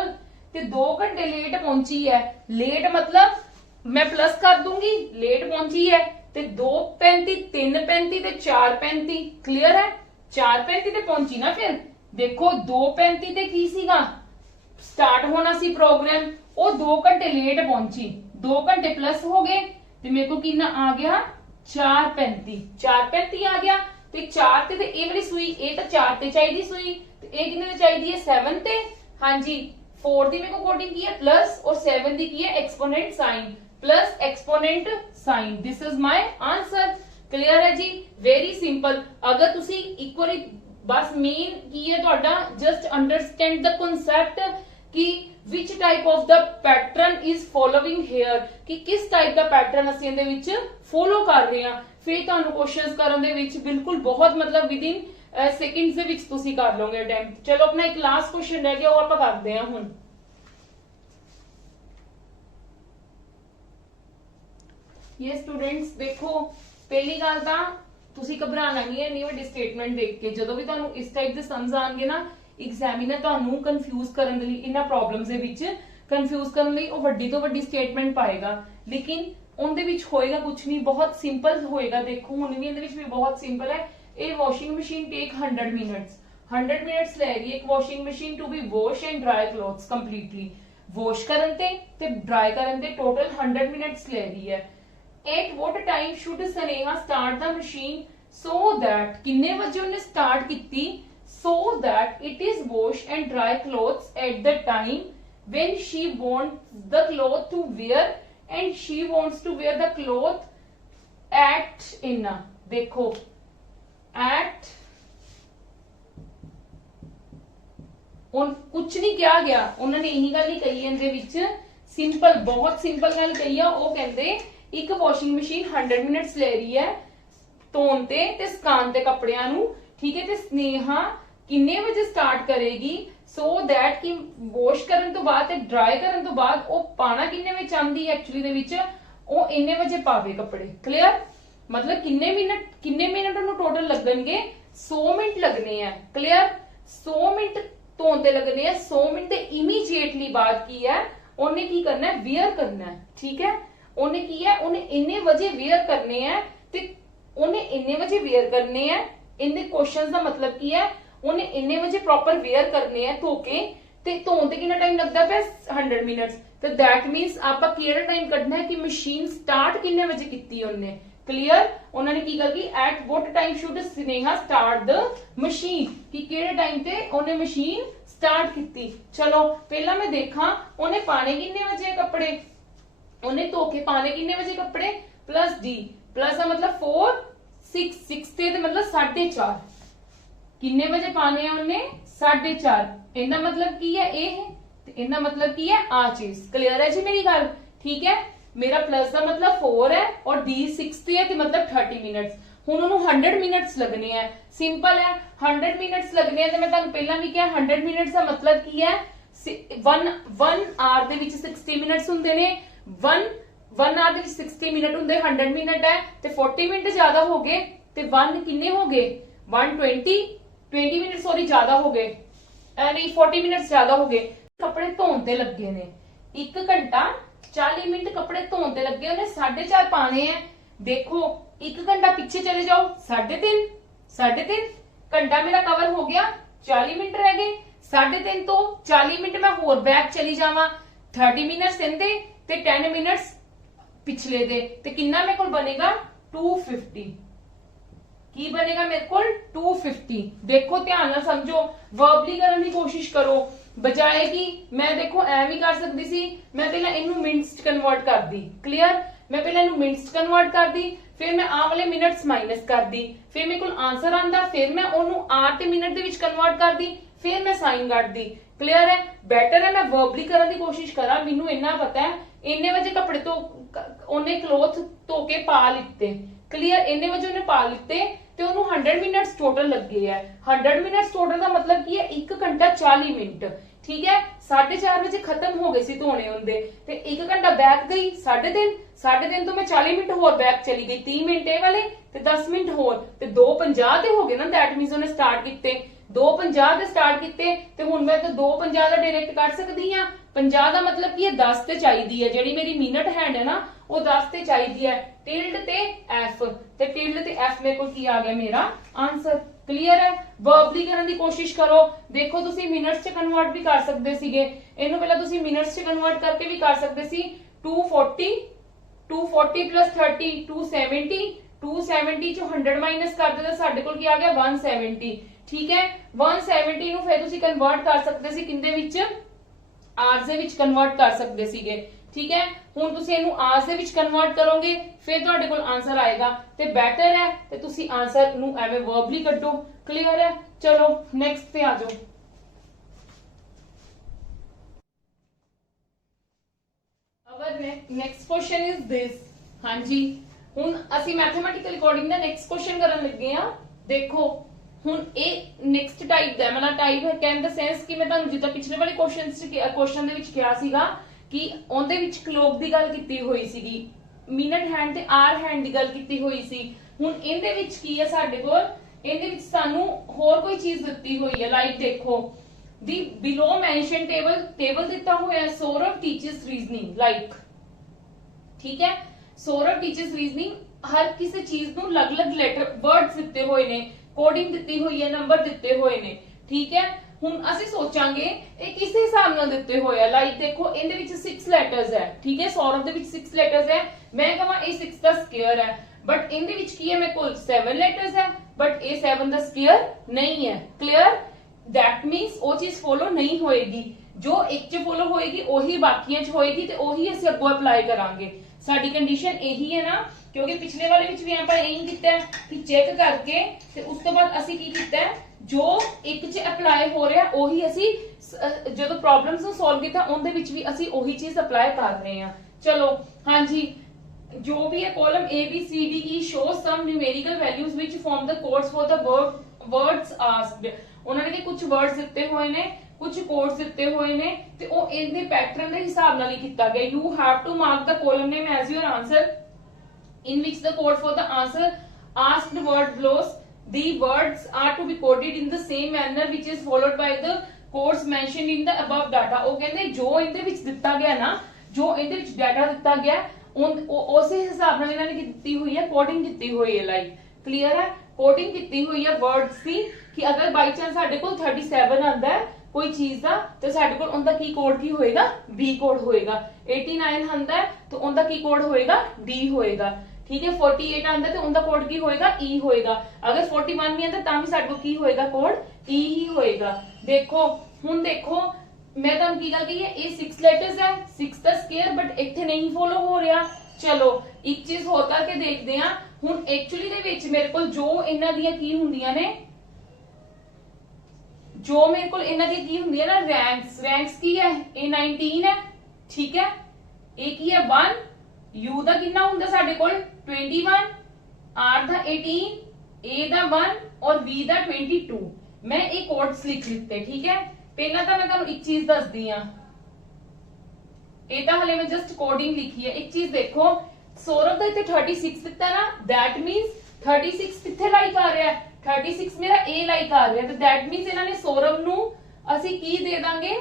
ते 2 घंटे लेट पहुंची है। लेट मतलब मैं प्लस कर दूंगी, लेट पहुंची है ते 2:35 3:35 ते 4:35 क्लियर है, 4:35 ते पहुंची ना। फिर देखो 2:35 ते की सीगा स्टार्ट होना सी प्रोग्राम, वो 2 घंटे लेट पहुंची, 2 घंटे प्लस हो गए ते मेरे को कितना आ गया 4:35, 4:35 आ गया ते 4 ते ये वाली सुई ये तो 4 ते चाहिए सुई, ते ये कितने चाहिए 7 ते। हाँ जी 4 दी मेरे को कोडिंग की है प्लस और 7 दी की है exponent sine plus exponent sine, this is my answer. Clear है जी, वेरी सिंपल। अगर तुसी एक बार बस मेन की है ਤੁਹਾਡਾ जस्ट अंडरस्टैंड द कॉन्सेप्ट कि which type of the pattern is following here, कि किस टाइप ਦਾ ਪੈਟਰਨ ਅਸੀਂ ਇਹਦੇ ਵਿੱਚ ਫੋਲੋ ਕਰ ਰਹੇ ਹਾਂ, ਫਿਰ ਤੁਹਾਨੂੰ ਕੁਐਸਚਨਸ ਕਰਨ ਦੇ ਵਿੱਚ ਬਿਲਕੁਲ ਬਹੁਤ ਮਤਲਬ ਵਿਦਿਨ ਸੈਕਿੰਡਸ ਦੇ ਵਿੱਚ ਤੁਸੀਂ ਕਰ ਲਓਗੇ ਅਟੈਂਪਟ। ਚਲੋ ਆਪਣਾ ਇੱਕ ਲਾਸਟ ਕੁਐਸਚਨ ਰਹਿ ਗਿਆ ਉਹ ਆਪਾਂ ਕਰਦੇ ਹਾਂ ਹੁਣ। ये स्टूडेंट्स देखो पहली गल तां तुसी घबराना नहीं है इन्नी वड्डी स्टेटमेंट देख के, ਜਦੋਂ ਵੀ ਤੁਹਾਨੂੰ ਇਸ ਟਾਈਪ ਦੇ ਸਮਝ ਆਣਗੇ ਨਾ एग्जामिनर ਤੁਹਾਨੂੰ ਕੰਫਿਊਜ਼ ਕਰਨ ਦੇ ਲਈ ਇਹਨਾਂ ਪ੍ਰੋਬਲਮਸ ਦੇ ਵਿੱਚ ਕੰਫਿਊਜ਼ ਕਰਨ ਲਈ ਉਹ ਵੱਡੀ ਤੋਂ ਵੱਡੀ ਸਟੇਟਮੈਂਟ ਪਾਏਗਾ, ਲੇਕਿਨ ਉਹਦੇ ਵਿੱਚ ਹੋਏਗਾ ਕੁਝ ਨਹੀਂ, ਬਹੁਤ ਸਿੰਪਲ ਹੋਏਗਾ। ਦੇਖੋ ਹੁਣ ਵੀ ਇਹਦੇ ਵਿੱਚ ਵੀ ਬਹੁਤ ਸਿੰਪਲ ਹੈ। ਇਹ washing machine take 100 minutes, 100 minutes ਲੈ ਰਹੀ ਹੈ ਇੱਕ washing machine to be wash and dry clothes completely, wash ਕਰਨ ਤੇ ਡਰਾਈ ਕਰਨ ਤੇ ਟੋਟਲ 100 ਮਿੰਟਸ ਲੈ ਰਹੀ ਹੈ। At what time should Sneha start the machine so that किन्ने बजे उन्हें start किती so that it is wash and dry clothes at the time when she wants the cloth to wear and she wants to wear the cloth at inna देखो at उन कुछ नहीं किया गया, उन्होंने यही गल ही कही है विच सिंपल बहुत सिंपल गल कही है। वो कहते एक वॉशिंग मशीन 100 मिनट्स ले रही है ਧੋਣ ਤੇ ਸੁਕਾਉਣ ਤੇ ਕੱਪੜਿਆਂ ਨੂੰ, ਠੀਕ ਹੈ, ਤੇ ਸਨੇਹਾ ਕਿੰਨੇ ਵਜੇ ਸਟਾਰਟ ਕਰੇਗੀ ਸੋ ਦੈਟ ਕਿ ਵਾਸ਼ ਕਰਨ ਤੋਂ ਬਾਅਦ ਤੇ ਡਰਾਈ ਕਰਨ ਤੋਂ ਬਾਅਦ ਉਹ ਪਾਣਾ ਕਿੰਨੇ ਵਿੱਚ ਆਂਦੀ ਹੈ ਐਕਚੁਅਲੀ ਦੇ ਵਿੱਚ ਉਹ ਇੰਨੇ ਵਜੇ ਪਾਵੇ ਕੱਪੜੇ। ਕਲੀਅਰ, मतलब किन्ने मिनट ਉਹਨੂੰ टोटल लगणगे 100 मिनट लगने हैं। क्लियर, 100 मिनट ਧੋਣ ਤੇ लगने हैं, 100 मिनट ਦੇ ਇਮੀਡੀਏਟਲੀ ਬਾਅਦ ਕੀ ਹੈ ਉਹਨੇ ਕੀ ਕਰਨਾ ਹੈ ਵੇਅਰ ਕਰਨਾ ਹੈ। ठीक है, ਉਹਨੇ ਕੀ ਹੈ ਉਹਨੇ ਇੰਨੇ ਵਜੇ ਵੇਅਰ ਕਰਨੇ ਹੈ ਤੇ ਉਹਨੇ ਇੰਨੇ ਵਜੇ ਵੇਅਰ ਕਰਨੇ ਹੈ। ਇਹਦੇ ਕੁਐਸਚਨਸ ਦਾ ਮਤਲਬ ਕੀ ਹੈ ਉਹਨੇ ਇੰਨੇ ਵਜੇ ਪ੍ਰੋਪਰ ਵੇਅਰ ਕਰਨੇ ਹੈ ਧੋ ਕੇ ਤੇ ਧੋਣ ਤੇ ਕਿੰਨਾ ਟਾਈਮ ਲੱਗਦਾ ਪਿਆ 100 ਮਿੰਟਸ। ਤੇ दैट मींस ਆਪਾਂ ਕਿਹੜਾ ਟਾਈਮ ਕੱਢਣਾ ਹੈ ਕਿ ਮਸ਼ੀਨ ਸਟਾਰਟ ਕਿੰਨੇ ਵਜੇ ਕੀਤੀ ਉਹਨੇ। क्लियर, उन्होंने की गल की eight what time should Sneha start the machine कि केड़े टाइम ते ओने मशीन स्टार्ट की। चलो पहला मैं देखा ओने पाने किन्ने बजे कपड़े, ओने धो के पाने किन्ने बजे कपड़े प्लस डी प्लस का मतलब 4 6 6 ते मतलब 4:30 किन्ने बजे पाने हैं ओने 4:30। इनका मतलब की है ये, इनका मतलब की है आ चीज। क्लियर है जी मेरी गल, ठीक है। मेरा प्लस का मतलब 4 है और डी 60 है मतलब 30 मिनट्स। हुण उन्होंने 100 मिनट्स लगने हैं, सिंपल है 100 मिनट्स लगने हैं। तो मैं तुहानू पहला भी कहा 100 मिनट्स का मतलब की है 1 आवर दे विच 60 मिनट्स हुंदे ने, 1 आवर दे विच 60 मिनट हुंदे, 100 मिनट है ते 40 मिनट ज्यादा हो गए ते 1 किन्ने हो गए 120 मिनट सॉरी ज्यादा हो गए, नहीं 40 मिनट्स ज्यादा हो गए। कपड़े धोण ते लगे ने 1 घंटा 40 मिनट कपड़े धोण ते लगे, उन्हें 4:30 पाने हैं। देखो 1 घंटा पीछे चले जाओ 3:30 घंटा मेरा कवर हो गया, 40 मिनट रह गए। 3:30 तो 40 मिनट मैं होर बैक चली जावा 30 मिनट्स इनदे ते 10 मिनट्स पिछले दे ते किन्ना मेरे को बनेगा 250। की बनेगा मेरे को 250। देखो ध्यान नाल समझो, वर्बली करने की कोशिश करो बजाए कि मैं देखो एम ही कर सकती सी, मैं पहले इनू मिनट्स कन्वर्ट कर दी। क्लियर, मैं पहले इनू मिनट्स कन्वर्ट कर दी, फिर मैं आ वाले मिनट्स माइनस कर दी, फिर मेरे को आंसर आंदा, फिर मैं ओनू आर ते मिनट दे विच कन्वर्ट कर दी, फिर मैं साइन कट दी। क्लियर है, बेटर है मैं वर्बली करने की कोशिश करा। मैनू इन्ना पता है इन्ने वजे कपड़े तो उन्हें क्लोथ धो के पा लिते। क्लियर, इन्ने वजे उन्हें पा लिते ते उन्होंने 100 मिनट्स टोटल लगे है। 100 मिनट्स टोटल का मतलब की है 1 घंटा 40 मिनट, ठीक है 4:30 बजे खत्म हो गए सी धोने होंगे ते 1 घंटा बैक गई 3:30 तो मैं 40 मिनट होर बैक चली गई 30 मिनट ये वाले ते 10 मिनट होर ते 2:50 ते हो गए ना दैट मींस उन्हें स्टार्ट किते 2:50 ਦੇ ਸਟਾਰਟ ਕੀਤੇ ਤੇ ਹੁਣ ਮੈਂ ਤਾਂ 2:50 ਦਾ ਡਾਇਰੈਕਟ ਕੱਢ ਸਕਦੀ ਆ 50 ਦਾ ਮਤਲਬ ਕੀ ਹੈ 10 ਤੇ ਚਾਹੀਦੀ ਹੈ ਜਿਹੜੀ ਮੇਰੀ ਮਿੰਟ ਹੈਂਡ ਹੈ ਨਾ ਉਹ 10 ਤੇ ਚਾਹੀਦੀ ਹੈ ਟਿਲਡ ਤੇ ਐਫ ਤੇ ਟਿਲਡ ਤੇ ਐਫ ਮੇਰੇ ਕੋਲ ਕੀ ਆ ਗਿਆ ਮੇਰਾ ਆਨਸਰ ਕਲੀਅਰ ਹੈ ਵਰਬਲੀ ਕਰਨ ਦੀ ਕੋਸ਼ਿਸ਼ ਕਰੋ ਦੇਖੋ ਤੁਸੀਂ ਮਿੰਟਸ ਚ ਕਨਵਰਟ ਵੀ ਕਰ ਸਕਦੇ ਸੀਗੇ ਇਹਨੂੰ ਪਹਿਲਾਂ ਤੁਸੀਂ ਮਿੰਟਸ ਚ ਕਨਵਰਟ ਕਰਕੇ ਵੀ ਕਰ ਸਕਦੇ ਸੀ 240 plus 30 270 270 ਚੋਂ 100 ਮਾਈਨਸ ਕਰ ਦਿਓ ਤਾਂ ਸਾਡੇ ਕੋਲ ਕੀ ਆ ਗਿਆ 170 ठीक है 170 ਨੂੰ ਫਿਰ ਤੁਸੀਂ ਕਨਵਰਟ ਕਰ ਸਕਦੇ ਸੀ ਕਿੰਦੇ ਵਿੱਚ ਆਰਸ ਦੇ ਵਿੱਚ ਕਨਵਰਟ ਕਰ ਸਕਦੇ ਸੀਗੇ ਠੀਕ ਹੈ ਹੁਣ ਤੁਸੀਂ ਇਹਨੂੰ ਆਰਸ ਦੇ ਵਿੱਚ ਕਨਵਰਟ ਕਰੋਗੇ ਫਿਰ ਤੁਹਾਡੇ ਕੋਲ ਆਨਸਰ ਆਏਗਾ ਤੇ ਬੈਟਰ ਹੈ ਤੇ ਤੁਸੀਂ ਆਨਸਰ ਨੂੰ ਐਵੇਂ ਵਰਬਲੀ ਕੱਢੋ ਕਲੀਅਰ ਹੈ ਚਲੋ ਨੈਕਸਟ ਤੇ ਆ ਜਾਓ ਅਵਰ ਨੈਕਸਟ ਕੁਐਸਚਨ ਇਜ਼ ਦਿਸ ਹਾਂਜੀ ਹੁਣ ਅਸੀਂ ਮੈਥਮੈਟਿਕਲ ਅਕੋਰਡਿੰਗ ਦਾ ਨੈਕਸਟ ਕੁਐਸਚਨ ਕਰਨ ਲੱਗੇ ਆ ਦੇਖੋ ਹੁਣ ਇਹ ਨੈਕਸਟ ਟਾਈਪ ਦਾ ਮਤਲਬ ਟਾਈਪ ਹੈ ਕਹਿਣ ਦਾ ਸੈਂਸ ਕਿ ਮੈਂ ਤੁਹਾਨੂੰ ਜਿੱਦਾਂ ਪਿਛਲੇ ਵਾਲੇ ਕੁਐਸਚਨ ਦੇ ਵਿੱਚ ਕਿਹਾ ਸੀਗਾ ਕਿ ਉਹਦੇ ਵਿੱਚ ਕਲੋਕ ਦੀ ਗੱਲ ਕੀਤੀ ਹੋਈ ਸੀਗੀ ਮਿੰਟ ਹੈਂਡ ਤੇ ਆਰ ਹੈਂਡ ਦੀ ਗੱਲ ਕੀਤੀ ਹੋਈ ਸੀ ਹੁਣ ਇਹਦੇ ਵਿੱਚ ਕੀ ਹੈ ਸਾਡੇ ਕੋਲ ਇਹਦੇ ਵਿੱਚ ਸਾਨੂੰ ਹੋਰ ਕੋਈ ਚੀਜ਼ ਦਿੱਤੀ ਹੋਈ ਹੈ ਲਾਈਕ ਦੇਖੋ ਦੀ ਬਿਲੋ ਮੈਂਸ਼ਨ ਟੇਬਲ ਦਿੱਤਾ ਹੋਇਆ ਹੈ ਸੌਰਵ ਟੀਚਰਸ ਰੀਜ਼ਨਿੰਗ ਲਾਈਕ ਠੀਕ ਹੈ ਸੌਰਵ ਟੀਚਰਸ ਰੀਜ਼ਨਿੰਗ ਹਰ ਕਿਸੇ ਚੀਜ਼ ਨੂੰ ਅਲੱਗ-ਅਲੱਗ ਲੈਟਰ ਵਰਡਸ ਦਿੱਤੇ ਹੋਏ ਨੇ ਕੋਡਿੰਗ ਦਿੱਤੀ ਹੋਈ ਹੈ ਨੰਬਰ ਦਿੱਤੇ ਹੋਏ ਨੇ ਠੀਕ ਹੈ ਹੁਣ ਅਸੀਂ ਸੋਚਾਂਗੇ ਇਹ ਕਿਸ ਹਿਸਾਬ ਨਾਲ ਦਿੱਤੇ ਹੋਏ ਆ ਲਾਈਕ ਦੇਖੋ ਇਹਦੇ ਵਿੱਚ 6 ਲੈਟਰਸ ਹੈ ਠੀਕ ਹੈ ਸੌਰਵ ਦੇ ਵਿੱਚ 6 ਲੈਟਰਸ ਹੈ ਮੈਂ ਕਹਾਂ ਇਹ 6 ਦਾ ਸਕੁਅਰ ਹੈ ਬਟ ਇਹਦੇ ਵਿੱਚ ਕੀ ਹੈ ਮੇਰੇ ਕੋਲ 7 ਲੈਟਰਸ ਹੈ ਬਟ ਇਹ 7 ਦਾ ਸਕੁਅਰ ਨਹੀਂ ਹੈ ਕਲੀਅਰ that means ਉਹ ਚੀਜ਼ ਫੋਲੋ ਨਹੀਂ ਹੋਏਗੀ ਜੋ ਇੱਕ ਚ ਫੋਲੋ ਹੋਏਗੀ ਉਹੀ ਬਾਕੀਆਂ ਚ ਹੋਏਗੀ ਤੇ ਉਹੀ ਅਸੀਂ ਅੱਗੋਂ ਅਪਲਾਈ ਕਰਾਂਗੇ ਸਾਡੀ ਕੰਡੀਸ਼ਨ ਇਹੀ ਹੈ ਨਾ ਕਿਉਂਕਿ ਪਿਛਲੇ ਵਾਲੇ ਵਿੱਚ ਵੀ ਆਪਾਂ ਇਹੀ ਕੀਤਾ ਕਿ ਚੈੱਕ ਕਰਕੇ ਤੇ ਉਸ ਤੋਂ ਬਾਅਦ ਅਸੀਂ ਕੀ ਕੀਤਾ ਜੋ ਇੱਕ ਚ ਅਪਲਾਈ ਹੋ ਰਿਹਾ ਉਹੀ ਅਸੀਂ ਜਦੋਂ ਪ੍ਰੋਬਲਮਸ ਨੂੰ ਸੋਲਵ ਕੀਤਾ ਉਹਦੇ ਵਿੱਚ ਵੀ ਅਸੀਂ ਉਹੀ ਚੀਜ਼ ਅਪਲਾਈ ਕਰ ਰਹੇ ਹਾਂ ਚਲੋ ਹਾਂਜੀ ਜੋ ਵੀ ਹੈ column A B C D E show some numerical values which form the codes for the words asked ਉਹਨਾਂ ਨੇ ਕੁਝ ਵਰਡਸ ਦਿੱਤੇ ਹੋਏ ਨੇ ਕੁਝ ਕੋਡਸ ਦਿੱਤੇ ਹੋਏ ਨੇ ਤੇ ਉਹ ਇਹਦੇ ਪੈਟਰਨ ਦੇ ਹਿਸਾਬ ਨਾਲ ਹੀ ਕੀਤਾ ਗਿਆ you have to mark the column name as your answer in which the code for the answer asked word below the words are to be coded in the same manner which is followed by the codes mentioned in the above data ਉਹ ਕਹਿੰਦੇ ਜੋ ਇਹਦੇ ਵਿੱਚ ਦਿੱਤਾ ਗਿਆ ਨਾ ਜੋ ਇਹਦੇ ਵਿੱਚ ਡਾਟਾ ਦਿੱਤਾ ਗਿਆ ਉਸੇ ਹਿਸਾਬ ਨਾਲ ਇਹਨਾਂ ਨੇ ਦਿੱਤੀ ਹੋਈ ਹੈ ਕੋਡਿੰਗ ਕੀਤੀ ਹੋਈ ਹੈ ਲਾਈਕ ਕਲੀਅਰ ਹੈ ਕੋਡਿੰਗ ਕੀਤੀ ਹੋਈ ਹੈ ਵਰਡਸ ਦੀ ਕਿ ਅਗਰ ਬਾਈ ਚਾਂਸ ਸਾਡੇ ਕੋਲ 37 ਆਂਦਾ ਹੈ ਕੋਈ ਚੀਜ਼ ਦਾ ਤੇ ਸਾਡੇ ਕੋਲ ਉਹਦਾ ਕੀ ਕੋਡ ਕੀ ਹੋਏਗਾ B ਕੋਡ ਹੋਏਗਾ 89 ਆਂਦਾ ਹੈ ਤੇ ਉਹਦਾ ਕੀ ਕੋਡ ਹੋਏਗਾ D ਹੋਏਗਾ ठीक है 48 आंदा तो उनका कोड की होएगा E होएगा अगर 41 भी आंदा तां भी साडे को की होएगा कोड E ही होएगा देखो हुन देखो मैं तुहानू की गल कही है ये 6 लेटर्स है 6 दा स्क्वायर बट इत्थे नहीं फॉलो हो रहा चलो एक चीज होर करके देखदे हां हुन एक्चुअली दे विच मेरे कोल जो इन्हां दियां की हुंदियां ने जो मेरे कोल इन्हां दी की हुंदी है ना रैंक्स की है ए 19 है ठीक है ए की है 1 U ਦਾ ਕਿੰਨਾ ਹੁੰਦਾ ਸਾਡੇ ਕੋਲ 21 R ਦਾ 18 A ਦਾ 1 और B ਦਾ 22 मैं ਇਹ ਕੋਡਸ ਲਿਖ ਲਿੱਤੇ ਠੀਕ ਹੈ ਪਹਿਲਾਂ ਤਾਂ ਮੈਂ ਤੁਹਾਨੂੰ ਇੱਕ ਚੀਜ਼ ਦੱਸਦੀ ਆ ਇਹ ਤਾਂ ਹਲੇ ਮੈਂ ਜਸਟ ਕੋਡਿੰਗ ਲਿਖੀ ਹੈ ਇੱਕ ਚੀਜ਼ ਦੇਖੋ ਸੌਰਵ ਦਾ ਇੱਥੇ 36 ਦਿੱਤਾ ਨਾ that means 36 ਕਿੱਥੇ ਲਾਈ ਕਰ ਰਿਹਾ 36 ਮੇਰਾ A ਲਾਈ ਕਰ ਰਿਹਾ ਤੇ that means ਇਹਨਾਂ ਨੇ ਸੌਰਵ ਨੂੰ ਅਸੀਂ ਕੀ ਦੇ ਦਾਂਗੇ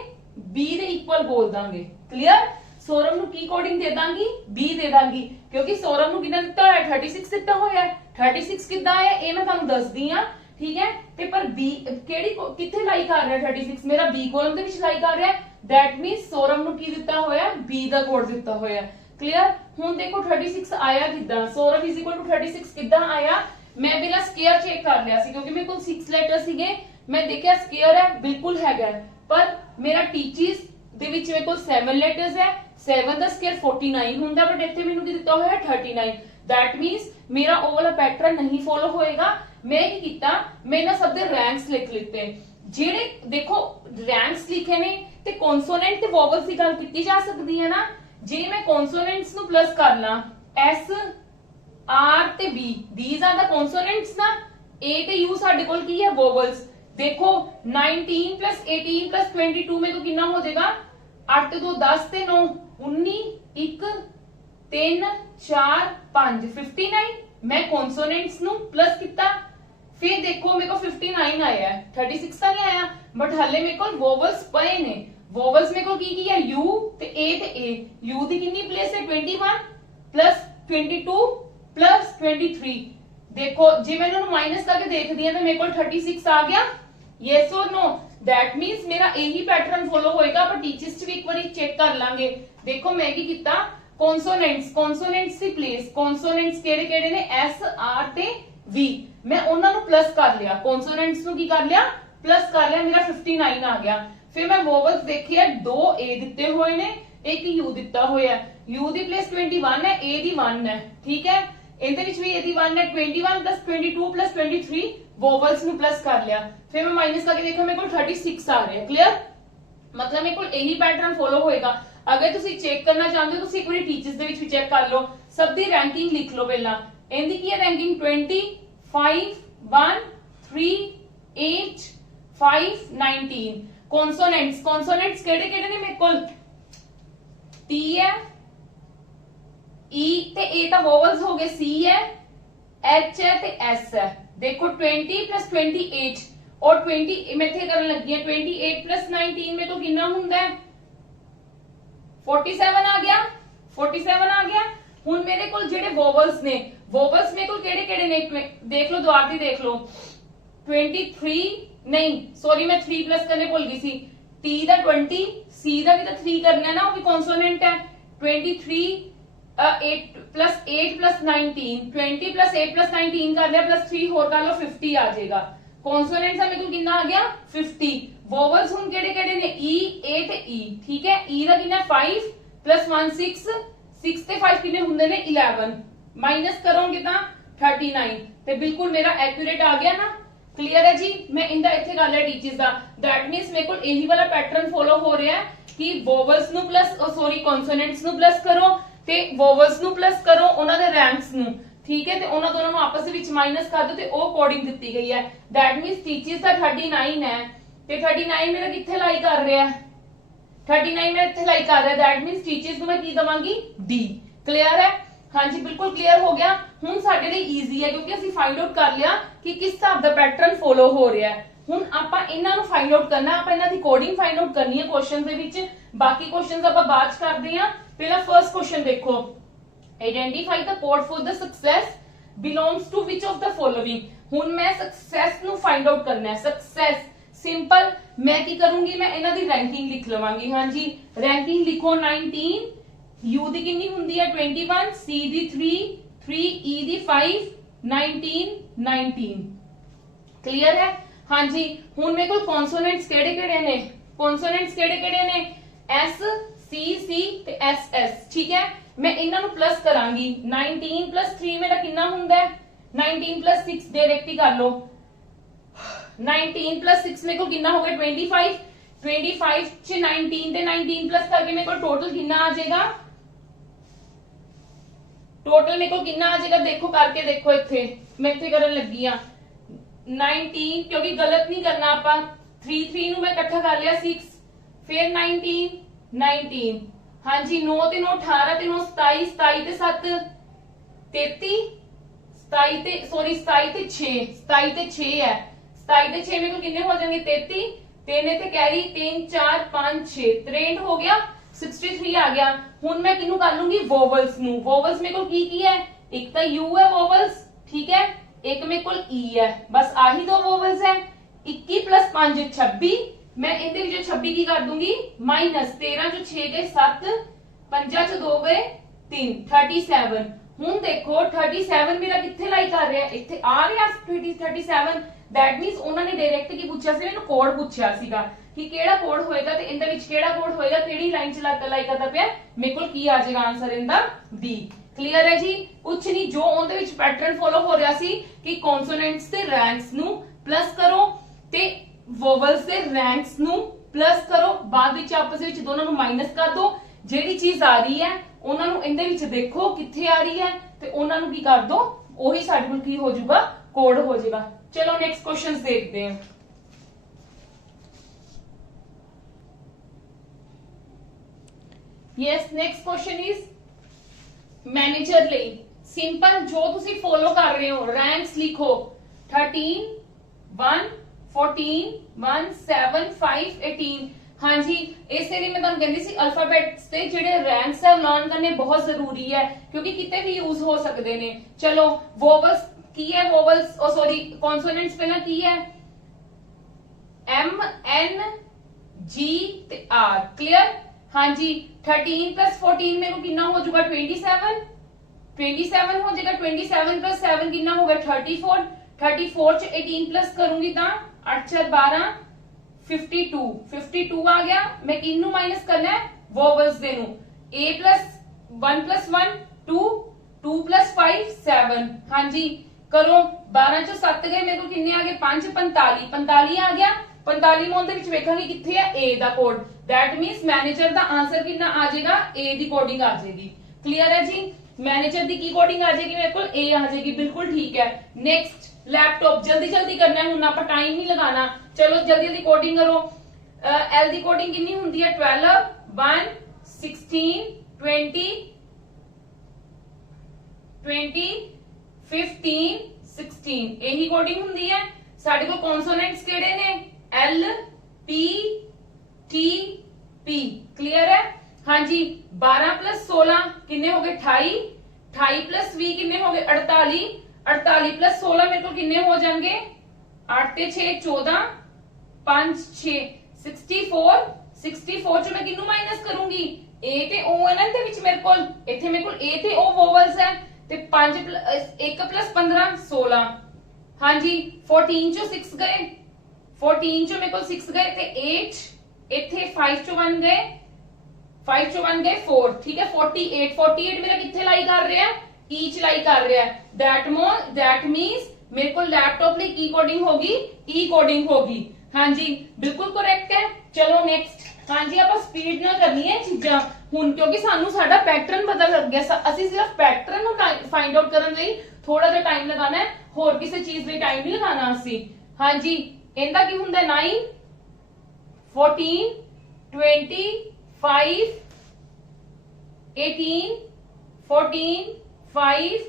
B ਦੇ ਇਕੁਅਲ ਬੋਲ ਦਾਂਗੇ ਕਲੀਅਰ ਸੌਰਵ ਨੂੰ ਕੀ ਕੋਡਿੰਗ ਦੇ ਦਾਂਗੀ B ਦੇ ਦਾਂਗੀ ਕਿਉਂਕਿ ਸੌਰਵ ਨੂੰ ਕਿੰਨਾ ਦਿੱਤਾ ਹੋਇਆ 36 ਦਿੱਤਾ ਹੋਇਆ 36 ਕਿੱਦਾਂ ਹੈ ਇਹ ਮੈਂ ਤੁਹਾਨੂੰ ਦੱਸਦੀ ਆ ਠੀਕ ਹੈ ਤੇ ਪਰ B ਕਿਹੜੀ ਕਿੱਥੇ ਲਾਈ ਕਰ ਰਿਹਾ 36 ਮੇਰਾ B ਕਾਲਮ ਦੇ ਵਿੱਚ ਲਾਈ ਕਰ ਰਿਹਾ that means ਸੌਰਵ ਨੂੰ ਕੀ ਦਿੱਤਾ ਹੋਇਆ B ਦਾ ਕੋਡ ਦਿੱਤਾ ਹੋਇਆ ਕਲੀਅਰ ਹੁਣ ਦੇਖੋ 36 ਆਇਆ ਕਿੱਦਾਂ ਸੌਰਵ = 36 ਕਿੱਦਾਂ ਆਇਆ ਮੈਂ ਬਿਨਾਂ ਸਕੁਅਰ ਚੈੱਕ ਕਰ ਲਿਆ ਸੀ ਕਿਉਂਕਿ ਮੇਰੇ ਕੋਲ 6 ਲੈਟਰ ਸੀਗੇ ਮੈਂ ਦੇਖਿਆ ਸਕੁਅਰ ਹੈ ਬਿਲਕੁਲ ਹੈਗਾ ਪਰ ਮੇਰਾ ਟੀਚਰਸ ਦੇ ਵਿੱਚ ਮੇਰੇ ਕੋਲ 7 ਲੈਟਰਸ ਹੈ 7 ਦਾ ਸਕੁਅਰ 49 ਹੁੰਦਾ ਬਟ ਇੱਥੇ ਮੈਨੂੰ ਕੀ ਦਿੱਤਾ ਹੋਇਆ 39 that means ਮੇਰਾ ਉਹ ਵਾਲਾ ਪੈਟਰਨ ਨਹੀਂ ਫੋਲੋ ਹੋਏਗਾ ਮੈਂ ਕੀ ਕੀਤਾ ਮੈਂ ਇਹਨਾਂ ਸਭ ਦੇ ਰੈਂਕਸ ਲਿਖ ਲਿੱਤੇ ਜਿਹੜੇ ਦੇਖੋ ਰੈਂਕਸ ਲਿਖੇ ਨੇ ਤੇ ਕੌਨਸੋਨੈਂਟ ਤੇ ਵੋਵਲਸ ਦੀ ਗੱਲ ਕੀਤੀ ਜਾ ਸਕਦੀ ਹੈ ਨਾ ਜੇ ਮੈਂ ਕੌਨਸੋਨੈਂਟਸ ਨੂੰ ਪਲੱਸ ਕਰ ਲਾਂ S R ਤੇ B these are the consonants ਨਾ A ਤੇ U ਸਾਡੇ ਕੋਲ ਕੀ ਹੈ ਵੋਵਲਸ देखो 19 प्लस 18 प्लस 22 में तो कितना हो जाएगा 8 2 10 ते 9 19 1 3 4 5 59 मैं कॉन्सोनेंट्स नु प्लस किया फिर देखो मेरे को 59 आया है 36 का नहीं आया बट हले मेरे को वोवल्स पे ने वोवल्स मेरे को की है यू ते ए यू दी कितनी प्लेस है 21 प्लस 22 प्लस 23 देखो जे मैं इन्होंने माइनस करके देख दिया तो मेरे को 36 आ गया यस और नो दैट मीन्स मेरा यही पैटर्न फॉलो होएगा पर टीचर्स भी एक बार चेक कर लांगे देखो मैं की किता कॉन्सोनेंट्स की प्लेस कॉन्सोनेंट्स केड़े केड़े ने एस आर ते वी मैं उन्हां नु प्लस कर लिया कॉन्सोनेंट्स नु की कर लिया प्लस कर लिया मेरा 59 आ गया फिर मैं वोवल्स देखी है 2 ए दिते हुए ने एक यू दिता होया यू दी प्लेस 21 है ए दी 1 है ठीक है इनदे विच भी ए दी 1 है 21 प्लस 22 प्लस 23 वोवल्स नु प्लस कर लिया फिर मैं माइनस करके देखो मेरे को 36 आ रहे हैं क्लियर मतलब मेरे को यही पैटर्न फॉलो होएगा अगर तुसी चेक करना चाहते हो तुसी एक बार टीचर्स दे विच भी चेक कर लो सब दी रैंकिंग लिख लो पहला इनदी की है रैंकिंग 20 5 1 3 8 5 19 कॉन्सोनेंट्स केड़े-केड़े ने मेरे को टी है ई ते ए ता वोवल्स हो गए सी है एच है ते एस है देखो 20 प्लस 28 और 20 मैं थे करने लगी है 28 प्लस 19 में तो कितना हुंदा है 47 आ गया 47 आ गया हुन मेरे को जेडे वोवल्स मेरे को केड़े-केड़े ने देख लो दोबारा दी देख लो 23 नहीं सॉरी मैं 3 प्लस करने भूल गई सी टी दा 20 सी दा भी तो 3 करना ना वो भी कॉन्सोनेंट है 23 8 प्लस 19 20 प्लस 8 प्लस 19 कर लिया प्लस 3 होर कर लो 50 आ जाएगा कॉन्सोनेंट्स मेरे को कितना आ गया 50 वोवल्स हुन केड़े-केड़े ने ई ए ते ई ठीक है ई दा कितना 5 प्लस 1 6 ते 5 कितने हुंदे ने 11 माइनस करोगे ता 39 ते बिल्कुल मेरा एक्यूरेट आ गया ना क्लियर है जी मैं इंदा इथे कर लिया टीचर्स दा दैट मींस मेरे को यही वाला पैटर्न फॉलो हो रहा है कि वोवल्स नु प्लस सॉरी कॉन्सोनेंट्स नु प्लस करो ते वोवल्स नु प्लस करो उन्हां दे रैंक्स नु ठीक है ते उन्हां दोनों नु आपस विच माइनस कर दो ते ओ कोडिंग दित्ती गई है दैट मींस टीचर्स दा 39 है ते 39 मेरा किथे लाई कर रहा है 39 मेरा इथे लाई कर रहा है दैट मींस टीचर्स नु मैं की दवांगी डी क्लियर है हाँ जी बिल्कुल क्लियर हो गया हुन साडे लिए इजी है क्योंकि ਅਸੀਂ फाइंड आउट कर लिया कि किस हिसाब दा पैटर्न फॉलो हो रहा है हुन ਆਪਾਂ ਇਹਨਾਂ ਨੂੰ फाइंड आउट करना ਆਪਾਂ ਇਹਨਾਂ ਦੀ ਕੋਡਿੰਗ फाइंड आउट करनी है क्वेश्चन ਦੇ ਵਿੱਚ ਬਾਕੀ क्वेश्चंस ਆਪਾਂ ਬਾਅਦ ਚ ਕਰਦੇ ਹਾਂ ਪਹਿਲਾ ਫਰਸਟ क्वेश्चन देखो identify the code for the success belongs to which of the following हुन मैं सक्सेस ਨੂੰ फाइंड आउट करना है सक्सेस सिंपल मैं की करूंगी मैं ਇਹਨਾਂ ਦੀ रैंकिंग लिख लवांगी हां जी रैंकिंग लिखो 19 U दी कितनी हुंदी है 21 C दी 3 E दी 5 19 क्लियर है हाँ जी हुन मेरे को कॉन्सोनेंट्स केड़े-केड़े ने S C C ते S S ठीक है मैं इन्हां नु प्लस करांगी 19 प्लस 3 मेरा कितना हुंदा है 19 प्लस 6 डायरेक्ट ही कर लो 19 प्लस 6 मेरे को कितना हो गया 25 च 19 ते 19 प्लस करके मेरे को टोटल कितना आ जाएगा टोटल मेरे को कितना आ जाएगा देखो करके देखो इथे मैं इथे करन लगी हां 19 क्योंकि गलत नहीं करना आपा 3 नु मैं इकट्ठा कर लिया 6 फिर 19 हां जी 9 ते 9 18 ते 9 27 27 ते 7 33 27 ते सॉरी 27 ते 6 27 ते 6 है 27 ते 6 मेरे को कितने हो जाएंगे 33 3 ते कैरी 3 4 5 6 63 हो गया 63 आ गया हुन मैं किनु कर लूंगी वोवल्स नु वोवल्स मेरे को की है एक तो यू है वोवल्स ठीक है एक मेरे को ई है बस आही दो वोवल्स है 21 प्लस 5 26 मैं इनदे विच 26 की कर दूंगी माइनस 13 जो 6 गए 7 5 जो 2 गए 3 37 हुन देखो 37 मेरा किथे लाई कर रहा है इथे आ रहा 37 दैट मींस उन्होंने डायरेक्ट की पूछा सी मैंने कोड पूछा सीगा कि केड़ा कोड होएगा ते इंदे विच केड़ा कोड होएगा केड़ी लाइन च लाई करदा पिया मेरे को की आ जाएगा आंसर इंदा बी क्लियर है जी कुछ नहीं जो उनदे विच पैटर्न फॉलो हो रहा सी कि कॉन्सोनेंट्स ते रैंक्स नु प्लस करो ते वोवल्स ते रैंक्स नु प्लस करो बाद विच आपस विच दोनों नु माइनस कर दो जेड़ी चीज आ रही है उन्हां नु इंदे विच देखो किथे आ रही है ते उन्हां नु की कर दो ओही साडे कोल की हो जाऊगा कोड हो जाएगा चलो नेक्स्ट क्वेश्चंस देखते हैं yes next question is manager ਲਈ ਸਿੰਪਲ ਜੋ ਤੁਸੀਂ ਫੋਲੋ ਕਰ ਰਹੇ ਹੋ ਰੈਂਕਸ ਲਿਖੋ 13 1 14 1 7 5 18 ਹਾਂਜੀ ਇਸੇ ਲਈ ਮੈਂ ਤੁਹਾਨੂੰ ਕਹਿੰਦੀ ਸੀ ਅਲਫਾਬੈਟਸ ਤੇ ਜਿਹੜੇ ਰੈਂਕਸ ਹੈ ਲਰਨ ਕਰਨੇ ਬਹੁਤ ਜ਼ਰੂਰੀ ਹੈ ਕਿਉਂਕਿ ਕਿਤੇ ਵੀ ਯੂਜ਼ ਹੋ ਸਕਦੇ ਨੇ ਚਲੋ ਵੋਵਲਸ ਕੀ ਹੈ ਵੋਵਲਸ ਉਹ ਸੌਰੀ ਕੌਨਸੋਨੈਂਟਸ ਪਹਿਲਾਂ ਕੀ ਹੈ M N G ਤੇ R ਕਲੀਅਰ ਹਾਂਜੀ 13 14 ਮੇਰੇ ਕੋ ਕਿੰਨਾ ਹੋ ਜਾਊਗਾ 27 27 ਹੋ ਜਾਏਗਾ 27 7 ਕਿੰਨਾ ਹੋ ਗਿਆ 34 34 ਚ 18 प्लस करूंगी ਤਾਂ 8 4 12 52 52 आ गया मैं किन्नू माइनस करना है वोवल्स दे नु a plus 1 plus 1 2 2 plus 5 7 हाँ जी करो 12 चो 7 गए मेरे को किन्ने आ गए 5 45 45 आ गया 45 मोन दे विच वेखांगे किथे है a दा कोड दैट मींस मैनेजर दा आंसर कितना आ जाएगा a दी कोडिंग आ जाएगी क्लियर है जी मैनेजर दी की कोडिंग आ जाएगी मेरे को a आ जाएगी बिल्कुल ठीक है नेक्स्ट लैपटॉप जल्दी जल्दी करना है हुन आप टाइम नहीं लगाना चलो जल्दी जल्दी कोडिंग करो एल दी कोडिंग कितनी हुंदी है 12 1 16 20 20 15 16 यही कोडिंग हुंदी है साडे को कॉन्सोनेंट्स केड़े ने L P T P clear है हाँ जी 12 प्लस 16 किन्ने हो गए 28 28 प्लस 20 किन्ने हो गए 48 48 प्लस 16 मेरे को किन्ने हो जाएंगे 8 ते 6 14 5 6 64 64 ਚ ਮੈਂ ਕਿੰਨੂੰ ਮਾਈਨਸ ਕਰੂੰਗੀ a ਤੇ o ਹੈ ਨਾ ਇਹਦੇ ਵਿੱਚ ਮੇਰੇ ਕੋਲ ਇੱਥੇ ਮੇਰੇ ਕੋਲ a ਤੇ o ਵੋਵਲਸ ਹੈ ਤੇ 5 1 15 16 ਹਾਂਜੀ 14 ਚੋਂ 6 ਗਏ 14 ਚੋਂ ਮੇਰੇ ਕੋਲ 6 ਗਏ ਤੇ 8 ਇੱਥੇ 5 ਚੋਂ 1 ਗਏ 5 ਚੋਂ 1 ਗਏ 4 ठीक है 48 48 ਮੇਰਾ ਕਿੱਥੇ ਲਾਈ ਕਰ ਰਿਹਾ ई चलाई कर रहा है दैट मींस मेरे को लैपटॉप में की कोडिंग होगी ई कोडिंग होगी हाँ जी बिल्कुल करेक्ट है चलो नेक्स्ट हाँ जी आप स्पीड ना करनी है चीजा हुन क्योंकि सानू साडा पैटर्न पता लग गया असि सिर्फ पैटर्न फाइंड आउट करने लई थोड़ा सा टाइम लगाना है होर किसी चीज ਲਈ टाइम नहीं लगाना असि हाँ जी ਇਹਦਾ ਕੀ ਹੁੰਦਾ 9 14 20 5 18 14 5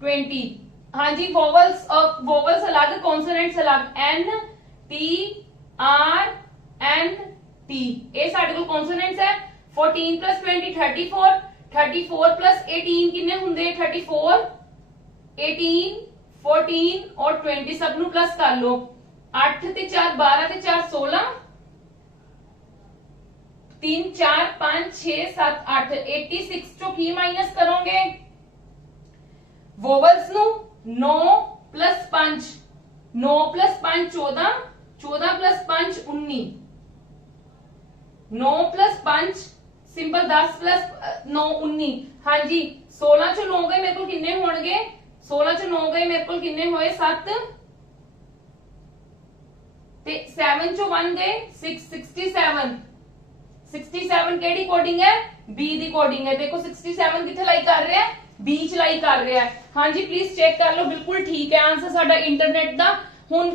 20 हाँ जी वोवल्स अलग कॉन्सोनेंट्स अलग N T R N T ये साडे कोल कॉन्सोनेंट्स है 14 प्लस 20 34 34 प्लस 18 किन्ने हुंदे 34 18 14 और 20 सब नु प्लस कर लो 8 ते 4 12 ते 4 16 3 4 5 6 7 8 86 चो की माइनस करोगे वोवल्स नु 9 plus 5 9 plus 5 14 14 plus 5 19 9 plus 5 simple 10 plus 9 19 हाँ जी 16 चो 9 गए मेरे को किन्ने होणगे 16 चो 9 गए मेरे को किन्ने होए 7 ते 7 चो 1 गए 6 67 67 केड़ी कोडिंग है बी दी कोडिंग है देखो 67 किथे लाई कर रहा है बी चलाई कर रहा है हाँ जी प्लीज चेक कर लो बिल्कुल ठीक है आंसर साडा इंटरनेट दा हुन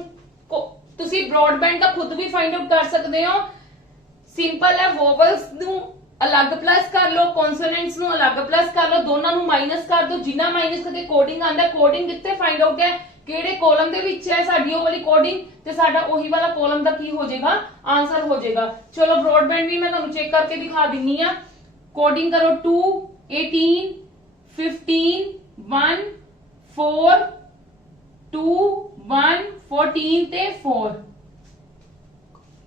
तुसी ब्रॉडबैंड दा खुद भी फाइंड आउट कर सकते हो सिंपल है वोवल्स नु अलग प्लस कर लो कॉन्सोनेंट्स नु अलग प्लस कर लो दोनों नु माइनस कर दो जिन्ना माइनस करके कोडिंग आंदा कोडिंग कित्थे फाइंड आउट है ਕਿਹੜੇ ਕਾਲਮ ਦੇ ਵਿੱਚ ਹੈ ਸਾਡੀ ਉਹ ਵਾਲੀ ਕੋਡਿੰਗ ਤੇ ਸਾਡਾ ਉਹੀ ਵਾਲਾ ਕਾਲਮ ਦਾ ਕੀ ਹੋ ਜਾਏਗਾ ਆਨਸਰ ਹੋ ਜਾਏਗਾ ਚਲੋ ਬ੍ਰੌਡਬੈਂਡ ਵੀ ਮੈਂ ਤੁਹਾਨੂੰ ਚੈੱਕ ਕਰਕੇ ਦਿਖਾ ਦਿੰਨੀ ਆ ਕੋਡਿੰਗ ਕਰੋ 2 18 15 1 4 2 1 14 ਤੇ 4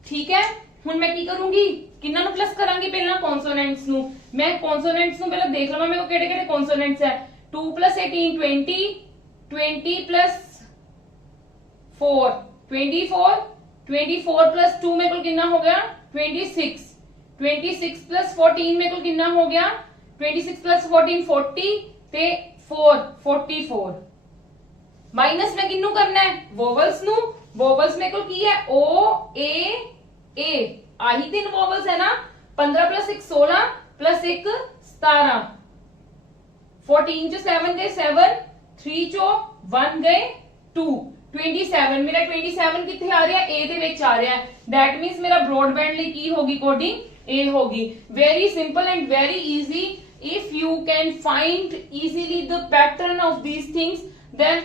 ਠੀਕ ਹੈ ਹੁਣ ਮੈਂ ਕੀ ਕਰੂੰਗੀ ਕਿੰਨਾਂ ਨੂੰ ਪਲੱਸ ਕਰਾਂਗੀ ਪਹਿਲਾਂ ਕੌਨਸੋਨੈਂਟਸ ਨੂੰ ਮੈਂ ਕੌਨਸੋਨੈਂਟਸ ਨੂੰ ਪਹਿਲਾਂ ਦੇਖ ਲਵਾਂ ਮੇਰੇ ਕੋਲ ਕਿਹੜੇ ਕਿਹੜੇ ਕੌਨਸੋਨੈਂਟਸ ਹੈ 2 18 20 20 plus 4 24 24 plus 2 मेरे को कितना हो गया 26 26 plus 14 मेरे को कितना हो गया 26 plus 14 40 ते 4 44 माइनस में किन्नू करना है वोवल्स नु वोवल्स मेरे को की है ओ ए आही तीन वोवल्स है ना 15 plus 1 16 plus 1 17 14 जो 7 गए 7 3 चो 1 गए 2 27 मेरा 27 किथे आ रहा है ए दे विच आ रहा है दैट मींस मेरा ब्रॉडबैंड ਲਈ ਕੀ ਹੋਗੀ ਕੋਡਿੰग ए होगी। Very simple and very easy. If you can find easily the pattern of these things then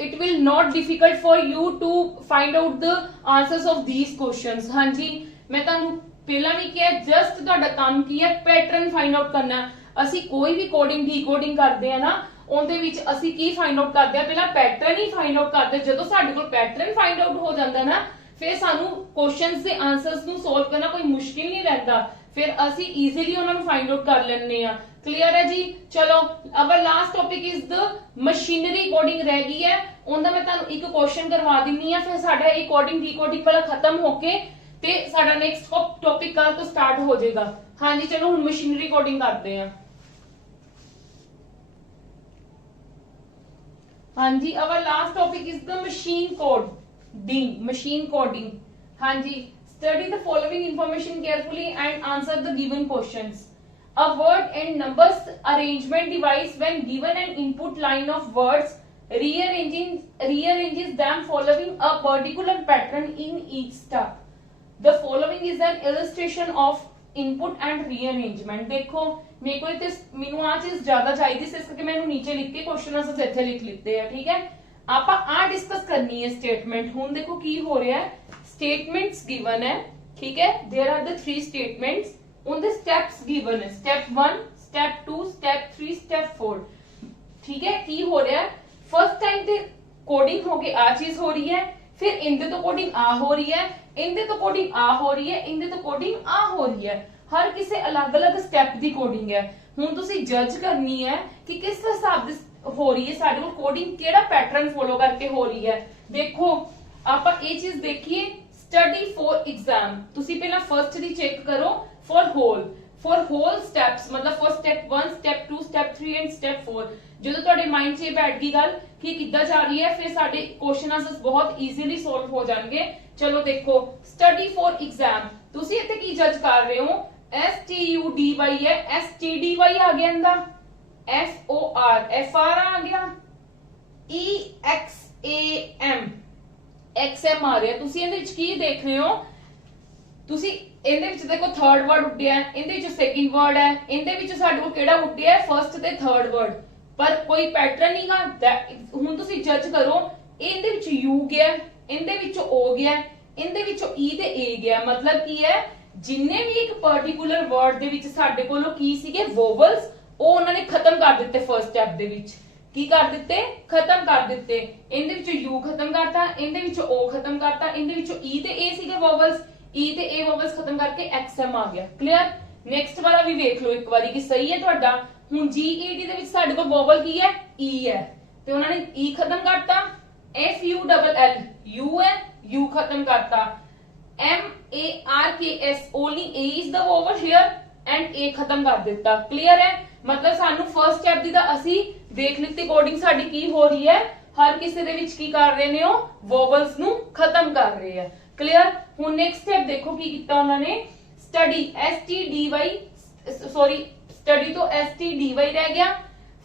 it will not difficult for you to find out the answers of these questions। हाँ जी, मैं ਤੁਹਾਨੂੰ ਪਹਿਲਾਂ ਵੀ ਕਿਹਾ ਜਸਟ ਤੁਹਾਡਾ ਕੰਮ ਕੀ ਹੈ, ਪੈਟਰਨ ਫਾਈਂਡ ਆਊਟ ਕਰਨਾ। ਅਸੀਂ ਕੋਈ ਵੀ ਕੋਡਿੰਗ ਡੀਕੋਡਿੰਗ ਕਰਦੇ ਆ ਨਾ, ਉਹਦੇ ਵਿੱਚ ਅਸੀਂ ਕੀ ਫਾਈਂਡ ਆਊਟ ਕਰਦੇ ਆ, ਪਹਿਲਾਂ ਪੈਟਰਨ ਹੀ ਫਾਈਂਡ ਆਊਟ ਕਰਦੇ। ਜਦੋਂ ਸਾਡੇ ਕੋਲ ਪੈਟਰਨ ਫਾਈਂਡ ਆਊਟ ਹੋ ਜਾਂਦਾ ਨਾ, ਫਿਰ ਸਾਨੂੰ ਕੁਐਸਚਨਸ ਦੇ ਆਨਸਰਸ ਨੂੰ ਸੋਲਵ ਕਰਨਾ ਕੋਈ ਮੁਸ਼ਕਿਲ ਨਹੀਂ ਰਹਿੰਦਾ, ਫਿਰ ਅਸੀਂ ਈਜ਼ੀਲੀ ਉਹਨਾਂ ਨੂੰ ਫਾਈਂਡ ਆਊਟ ਕਰ ਲੈਂਦੇ ਆ। क्लियर है जी। चलो अवर last topic is the machinery coding रह गई है, ਉਹਦਾ ਮੈਂ ਤੁਹਾਨੂੰ ਇੱਕ ਕੁਐਸਚਨ ਕਰਵਾ ਦਿੰਨੀ ਆ, ਫਿਰ ਸਾਡਾ ਇਹ ਕੋਡਿੰਗ ਡੀਕੋਡਿੰਗ ਵਾਲਾ ਖਤਮ ਹੋ ਕੇ ਤੇ ਸਾਡਾ ਨੈਕਸਟ ਟੌਪਿਕ ਕੱਲ ਤੋਂ ਸਟਾਰਟ ਹੋ ਜਾਏਗਾ। ਹਾਂਜੀ ਚਲੋ ਹੁਣ ਮਸ਼ੀਨਰੀ ਕੋਡਿੰਗ ਕਰਦੇ ਆ। ਹਾਂਜੀ our last topic is the machine coding. Machine coding, ਹਾਂਜੀ study the following information carefully and answer the given questions. A word and numbers arrangement device when given an input line of words rearranges them following a particular pattern in each step। The following is an illustration of input and rearrangement। देखो मेरे को इतने मैनू आ चीज ज्यादा चाहिए इस करके मैंने नीचे लिख के क्वेश्चन आंसर इत्थे लिख लिते हैं। ठीक है, आपा आ डिस्कस करनी है स्टेटमेंट। हुन देखो की हो रहा है, स्टेटमेंट्स गिवन है। ठीक है, there are the 3 statements on the steps given है, step 1, step 2, step 3, step 4। ठीक है, की हो रहा है, फर्स्ट टाइम ते कोडिंग हो गई आ चीज हो रही है, फिर इंदे तो कोडिंग आ हो रही है, इंदे तो कोडिंग आ हो रही है, इंदे तो कोडिंग आ हो रही है। हर किसी अलग अलग स्टेप दी कोडिंग है। हुन तुसी जज करनी है कि किस हिसाब दी हो रही है, साडे कोल कोडिंग केड़ा पैटर्न फॉलो करके हो रही है। देखो आपां ये चीज देखिए, स्टडी फॉर एग्जाम। तुसी पहला फर्स्ट दी चेक करो फॉर होल स्टेप्स, मतलब for step 1, step 2, step 3 and step 4। ਜਦੋਂ ਤੁਹਾਡੇ ਮਾਈਂਡ 'ਚ ਬੈਠ ਗਈ ਗੱਲ ਕਿ ਕਿੱਦਾਂ ਜਾ ਰਹੀ ਹੈ, ਫਿਰ ਸਾਡੇ ਕੁਐਸਚਨ ਆਂਸਰਸ ਬਹੁਤ ਈਜ਼ੀਲੀ ਸੋਲਵ ਹੋ ਜਾਣਗੇ। ਚਲੋ ਦੇਖੋ, ਸਟੱਡੀ ਫॉर ਐਗਜ਼ਾਮ, ਤੁਸੀਂ ਇੱਥੇ ਕੀ ਜੱਜ ਕਰ ਰਹੇ ਹੋ, STUDY ਹੈ, STDY ਆ ਗਿਆ ਇਹਦਾ, FOR ਆ ਗਿਆ, XM ਆ ਰਿਹਾ। ਤੁਸੀਂ ਇਹਦੇ ਵਿੱਚ ਕੀ ਦੇਖ ਰਹੇ ਹੋ, ਤੁਸੀਂ ਇਹਦੇ ਵਿੱਚ ਦੇਖੋ ਥਰਡ ਵਰਡ ਉੱਡਿਆ, ਇਹਦੇ ਵਿੱਚ ਸੈਕਿੰਡ ਵਰਡ ਹੈ, ਇਹਦੇ ਵਿੱਚ ਸਾਡੇ ਕੋਲ ਕਿਹੜਾ ਉੱਡਿਆ, ਫਰਸਟ ਤੇ ਥਰਡ ਵਰਡ, ਪਰ ਕੋਈ ਪੈਟਰਨ ਨਹੀਂਗਾ। ਹੁਣ ਤੁਸੀਂ ਜੱਜ ਕਰੋ, ਇਹਦੇ ਵਿੱਚ U ਗਿਆ, ਇਹਦੇ ਵਿੱਚ O ਗਿਆ, ਇਹਦੇ ਵਿੱਚੋਂ E ਤੇ A ਗਿਆ। ਮਤਲਬ ਕੀ ਹੈ, ਜਿੰਨੇ ਵੀ ਇੱਕ ਪਾਰਟਿਕੂਲਰ ਵਰਡ ਦੇ ਵਿੱਚ ਸਾਡੇ ਕੋਲੋਂ ਕੀ ਸੀਗੇ ਵੋਵਲਸ, ਉਹ ਉਹਨਾਂ ਨੇ ਖਤਮ ਕਰ ਦਿੱਤੇ ਫਰਸਟ ਸਟੈਪ ਦੇ ਵਿੱਚ। ਕੀ ਕਰ ਦਿੱਤੇ, ਖਤਮ ਕਰ ਦਿੱਤੇ। ਇਹਦੇ ਵਿੱਚੋਂ U ਖਤਮ ਕਰਤਾ, ਇਹਦੇ ਵਿੱਚੋਂ O ਖਤਮ ਕਰਤਾ, ਇਹਦੇ ਵਿੱਚੋਂ E ਤੇ A ਸੀਗੇ ਵੋਵਲਸ, E ਤੇ A ਵੋਵਲਸ ਖਤਮ ਕਰਕੇ XM ਆ ਗਿਆ। ਕਲੀਅਰ। ਨੈਕਸਟ ਵਾਲਾ ਵੀ ਵੇਖ ਲਓ ਇੱਕ ਵਾਰੀ ਕਿ ਸਹੀ ਹੈ ਤੁਹਾਡਾ। ਹੁਣ GED ਦੇ ਵਿੱਚ ਸਾਡੇ ਕੋਲ ਵੋਵਲ ਕੀ ਹੈ, E ਹੈ, ਤੇ ਉਹਨਾਂ ਨੇ E ਖਤਮ ਕਰਤਾ। FULL U ਹੈ, U ਖਤਮ ਕਰਤਾ। MARKS only A is the vowel here and A ਖਤਮ ਕਰ ਦਿੱਤਾ। ਕਲੀਅਰ ਹੈ। ਮਤਲਬ ਸਾਨੂੰ ਫਰਸਟ ਸਟੈਪ ਦੀ ਤਾਂ ਅਸੀਂ ਦੇਖ ਲਿੱਤੀ ਕੋਡਿੰਗ ਸਾਡੀ ਕੀ ਹੋ ਰਹੀ ਹੈ, ਹਰ ਕਿਸੇ ਦੇ ਵਿੱਚ ਕੀ ਕਰ ਰਹੇ ਨੇ, ਉਹ ਵੋਵਲਸ ਨੂੰ ਖਤਮ ਕਰ ਰਹੇ ਆ। क्लियर। ਹੁਣ नेक्स्ट स्टेप देखो की ਕੀਤਾ ਉਹਨਾਂ ਨੇ, स्टडी STDY, सॉरी स्टडी तो STDY रह गया,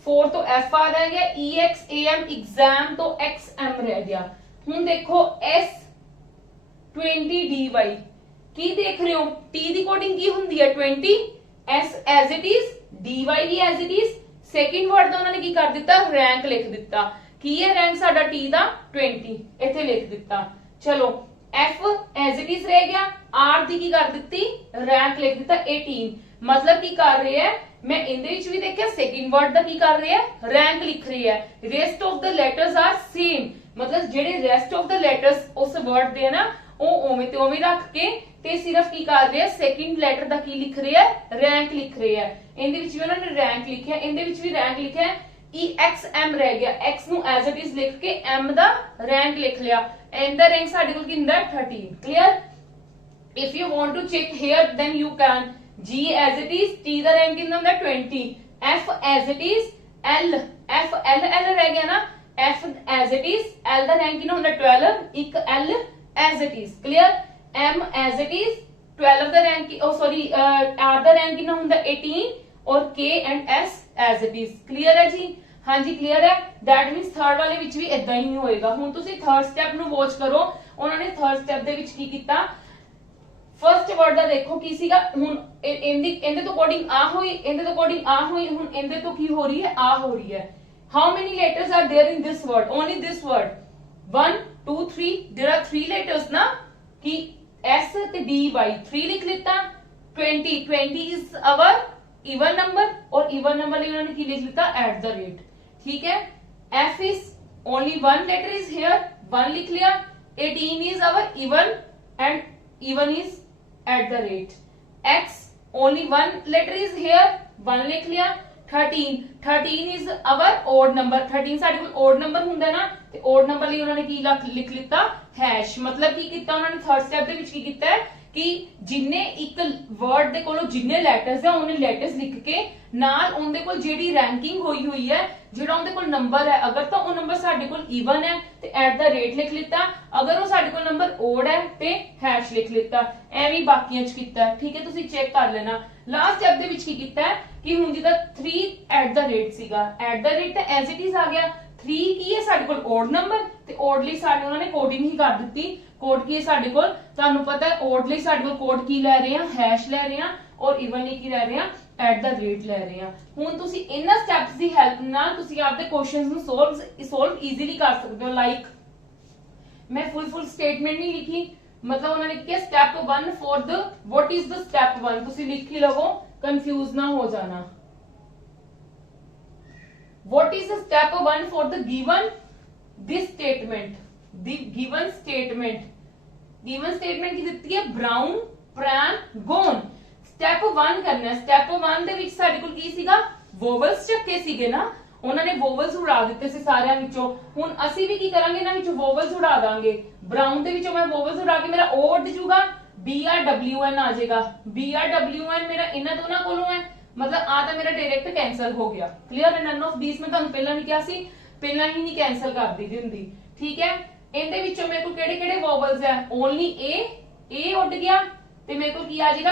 4 तो FR रह गया, EXAM एग्जाम तो XM रह गया। ਹੁਣ देखो S20DY की देख रहे हो, T ਦੀ ਕੋਡਿੰਗ ਕੀ ਹੁੰਦੀ ਹੈ 20, S as it is, DY ਵੀ as it is। Second word ਦਾ ਉਹਨਾਂ ਨੇ ਕੀ ਕਰ ਦਿੱਤਾ, ਰੈਂਕ ਲਿਖ ਦਿੱਤਾ। ਕੀ ਹੈ ਰੈਂਕ ਸਾਡਾ T ਦਾ 20, ਇੱਥੇ ਲਿਖ ਦਿੱਤਾ। ਚਲੋ F as it is रह गया, R ਦੀ ਕੀ ਕਰ ਦਿੱਤੀ, ਰੈਂਕ ਲਿਖ ਦਿੱਤਾ 18। मतलब ਕੀ ਕਰ ਰਹੇ ਹੈ, मैं ਇਹਦੇ ਵਿੱਚ ਵੀ ਦੇਖਿਆ ਸੈਕਿੰਡ ਵਰਡ ਦਾ ਕੀ ਕਰ ਰਹੇ ਹੈ, ਰੈਂਕ ਲਿਖ ਰਹੀ ਹੈ। rest of the letters are same, मतलब ਜਿਹੜੇ rest of the letters ਉਸ ਵਰਡ ਦੇ ਨਾ, ਉਹ ਉਵੇਂ ਤੇ ਉਵੇਂ ਰੱਖ ਕੇ ਤੇ ਸਿਰਫ ਕੀ ਕਰ ਰਹੇ ਹੈ, ਸੈਕਿੰਡ ਲੈਟਰ ਦਾ ਕੀ ਲਿਖ ਰਹੇ ਹੈ, ਰੈਂਕ ਲਿਖ ਰਹੇ ਹੈ। ਇਹਦੇ ਵਿੱਚ ਵੀ ਉਹਨਾਂ ਨੇ ਰੈਂਕ ਲਿਖਿਆ, ਇਹਦੇ ਵਿੱਚ ਵੀ ਰੈਂਕ ਲਿਖਿਆ ਹੈ। EXM रह गया, X ਨੂੰ as it is ਲਿਖ ਕੇ M ਦਾ ਰੈਂਕ ਲਿਖ ਲਿਆ। M ਦਾ ਰੈਂਕ ਸਾਡੇ ਕੋਲ ਕਿੰਨਾ ਹੈ 13। Clear. if you want to check here then you can, G as it is, T the rank ਕਿੰਨਾ ਹੁੰਦਾ 20, F as it is, L L ਰਹਿ ਗਿਆ ਨਾ, F as it is, L the rank ਕਿੰਨਾ ਹੁੰਦਾ 12, ਇੱਕ L as it is। Clear. M as it is, 12 the rank, oh sorry, R the rank ਕਿੰਨਾ ਹੁੰਦਾ 18 और K and S as it is। Clear है जी, हाँ जी क्लियर है। दैट मींस थर्ड वाले विच भी इदां ही होएगा। हुण तुसीं थर्ड स्टेप नु वॉच करो, उन्होंने थर्ड स्टेप दे विच की कीता, ਫਸਟ ਵਰਡ ਦਾ ਦੇਖੋ ਕੀ ਸੀਗਾ, ਹੁਣ ਇਹਦੇ ਤੋਂ ਅਕੋਰਡਿੰਗ ਆ ਹੋਈ, ਇਹਦੇ ਤੋਂ ਅਕੋਰਡਿੰਗ ਆ ਹੋਈ, ਹੁਣ ਇਹਦੇ ਤੋਂ ਕੀ ਹੋ ਰਹੀ ਹੈ, ਆ ਹੋ ਰਹੀ ਹੈ। How many letters are there in this word, only this word 1 2 3, there are 3 letters ना, कि S ਤੇ D Y 3 लिख लेता। 20 इज आवर इवन नंबर, और इवन नंबर लिए उन्होंने की लिख लेता @ ठीक है। F is only 1 letter is here, 1 लिख लिया। 18 is our even and even is @ X only 1 letter is here, 1 लिख लिया। 13 इज आवर ओड नंबर, 13 ਸਾਡੇ ਕੋਲ ओड ਨੰਬਰ ਹੁੰਦਾ ਨਾ, ਤੇ ओड ਨੰਬਰ ਲਈ ਉਹਨਾਂ ਨੇ ਕੀ ਲਿਖ ਲਿੱਤਾ, ਹੈਸ਼। ਮਤਲਬ ਕੀ ਕੀਤਾ ਉਹਨਾਂ ਨੇ ਥਰਡ ਸਟੈਪ ਦੇ ਵਿੱਚ, ਕੀ ਕੀਤਾ ਕਿ ਜਿੰਨੇ ਇੱਕ ਵਰਡ ਦੇ ਕੋਲੋਂ ਜਿੰਨੇ ਲੈਟਰਸ ਆ ਉਹਨੇ ਲੈਟਰਸ ਲਿਖ ਕੇ ਨਾਲ ਉਹਦੇ ਕੋਲ ਜਿਹੜੀ ਰੈਂਕਿੰਗ ਹੋਈ ਹੈ, ਜਿਹੜਾ ਉਹਦੇ ਕੋਲ ਨੰਬਰ ਹੈ, ਅਗਰ ਤਾਂ ਉਹ ਨੰਬਰ ਸਾਡੇ ਕੋਲ ਈਵਨ ਹੈ ਤੇ @ ਲਿਖ ਲਿੱਤਾ, ਅਗਰ ਉਹ ਸਾਡੇ ਕੋਲ ਨੰਬਰ ਓਡ ਹੈ ਤੇ ਹੈਸ਼ ਲਿਖ ਲਿੱਤਾ। ਐਵੇਂ ਬਾਕੀਆਂ ਚ ਕੀਤਾ, ਠੀਕ ਹੈ, ਤੁਸੀਂ ਚੈੱਕ ਕਰ ਲੈਣਾ। ਲਾਸਟ ਸਟੈਪ ਦੇ ਵਿੱਚ ਕੀ ਕੀਤਾ ਕਿ ਹੁਣ ਜਿਹਦਾ 3 @ ਸੀਗਾ, @ ਤਾਂ ਐਜ਼ ਇਟ ਇਜ਼ ਆ ਗਿਆ। 3 ਕੀ ਹੈ ਸਾਡੇ ਕੋਲ ਓਡ ਨੰਬਰ, ਤੇ ਓਡ ਲਈ ਸਾਡੇ ਉਹਨਾਂ ਨੇ ਕੋਡਿੰਗ ਹੀ ਕਰ ਦਿੱਤੀ। ਕੋਡ ਕੀ ਹੈ ਸਾਡੇ ਕੋਲ, ਤੁਹਾਨੂੰ ਪਤਾ ਹੈ ਓਡ ਲਈ ਸਾਡੇ ਕੋਲ ਕੋਡ ਕੀ ਲੈ ਰਹੇ ਆ, ਹੈਸ਼ ਲੈ ਰਹੇ ਆ, ਔਰ ਇਵਨ ਲਈ ਕੀ ਲੈ ਰਹੇ ਆ, @ ਲੈ ਰਹੇ ਆ। ਹੁਣ ਤੁਸੀਂ ਇਹਨਾਂ ਸਟੈਪਸ ਦੀ ਹੈਲਪ ਨਾਲ ਤੁਸੀਂ ਆਪਦੇ ਕੁਐਸਚਨਸ ਨੂੰ ਸੋਲਵ ਈਜ਼ੀਲੀ ਕਰ ਸਕਦੇ ਹੋ। ਲਾਈਕ ਮੈਂ ਫੁੱਲ ਸਟੇਟਮੈਂਟ ਨਹੀਂ ਲਿਖੀ, मतलब उन्होंने किया step 1 for the, what is the step 1, तुसी लिख ही लवो, कंफ्यूज ना हो जाना। What is the step 1 for the given this statement, the given statement की ਦਿੱਤੀ ਹੈ ब्राउन प्रैन गोन। स्टेप 1 करना है। स्टेप 1 ਦੇ ਵਿੱਚ ਸਾਡੇ ਕੋਲ ਕੀ ਸੀਗਾ, ਵੋਵਲਸ ਚੱਕੇ ਸੀਗੇ ਨਾ, ਉਹਨਾਂ ਨੇ ਵੋਵਲਸ ਉਡਾ ਦਿੱਤੇ ਸੀ ਸਾਰਿਆਂ ਵਿੱਚੋਂ। ਹੁਣ ਅਸੀਂ ਵੀ ਕੀ ਕਰਾਂਗੇ, ਇਹਨਾਂ ਵਿੱਚੋਂ ਵੋਵਲਸ ਉਡਾ ਦਾਂਗੇ। ਬ੍ਰਾਊਨ ਦੇ ਵਿੱਚੋਂ ਮੈਂ ਵੋਵਲਸ ਉਡਾ ਕੇ ਮੇਰਾ O ਉੱਡ ਜੂਗਾ, BRWN ਆ ਜਾਏਗਾ। BRWN ਮੇਰਾ ਇਹਨਾਂ ਦੋਨਾਂ ਕੋਲੋਂ ਹੈ, ਮਤਲਬ ਆ ਤਾਂ ਮੇਰਾ ਡਾਇਰੈਕਟ ਕੈਨਸਲ ਹੋ ਗਿਆ। ਕਲੀਅਰ ਹੈ। ਨਨ ਆਫ ਥੀਸ ਮੈਂ ਤੁਹਾਨੂੰ ਪਹਿਲਾਂ ਵੀ ਕਿਹਾ ਸੀ, ਪਹਿਲਾਂ ਹੀ ਨਹੀਂ ਕੈਨਸਲ ਕਰਦੀ ਹੁੰਦੀ, ਠੀਕ ਹੈ। ਇਹਦੇ ਵਿੱਚੋਂ ਮੇਰੇ ਕੋਲ ਕਿਹੜੇ ਕਿਹੜੇ ਵੋਵਲਸ ਹੈ, ਓਨਲੀ A ਉੱਡ ਗਿਆ, ਤੇ ਮੇਰੇ ਕੋਲ ਕੀ ਆ ਜਾਏਗਾ,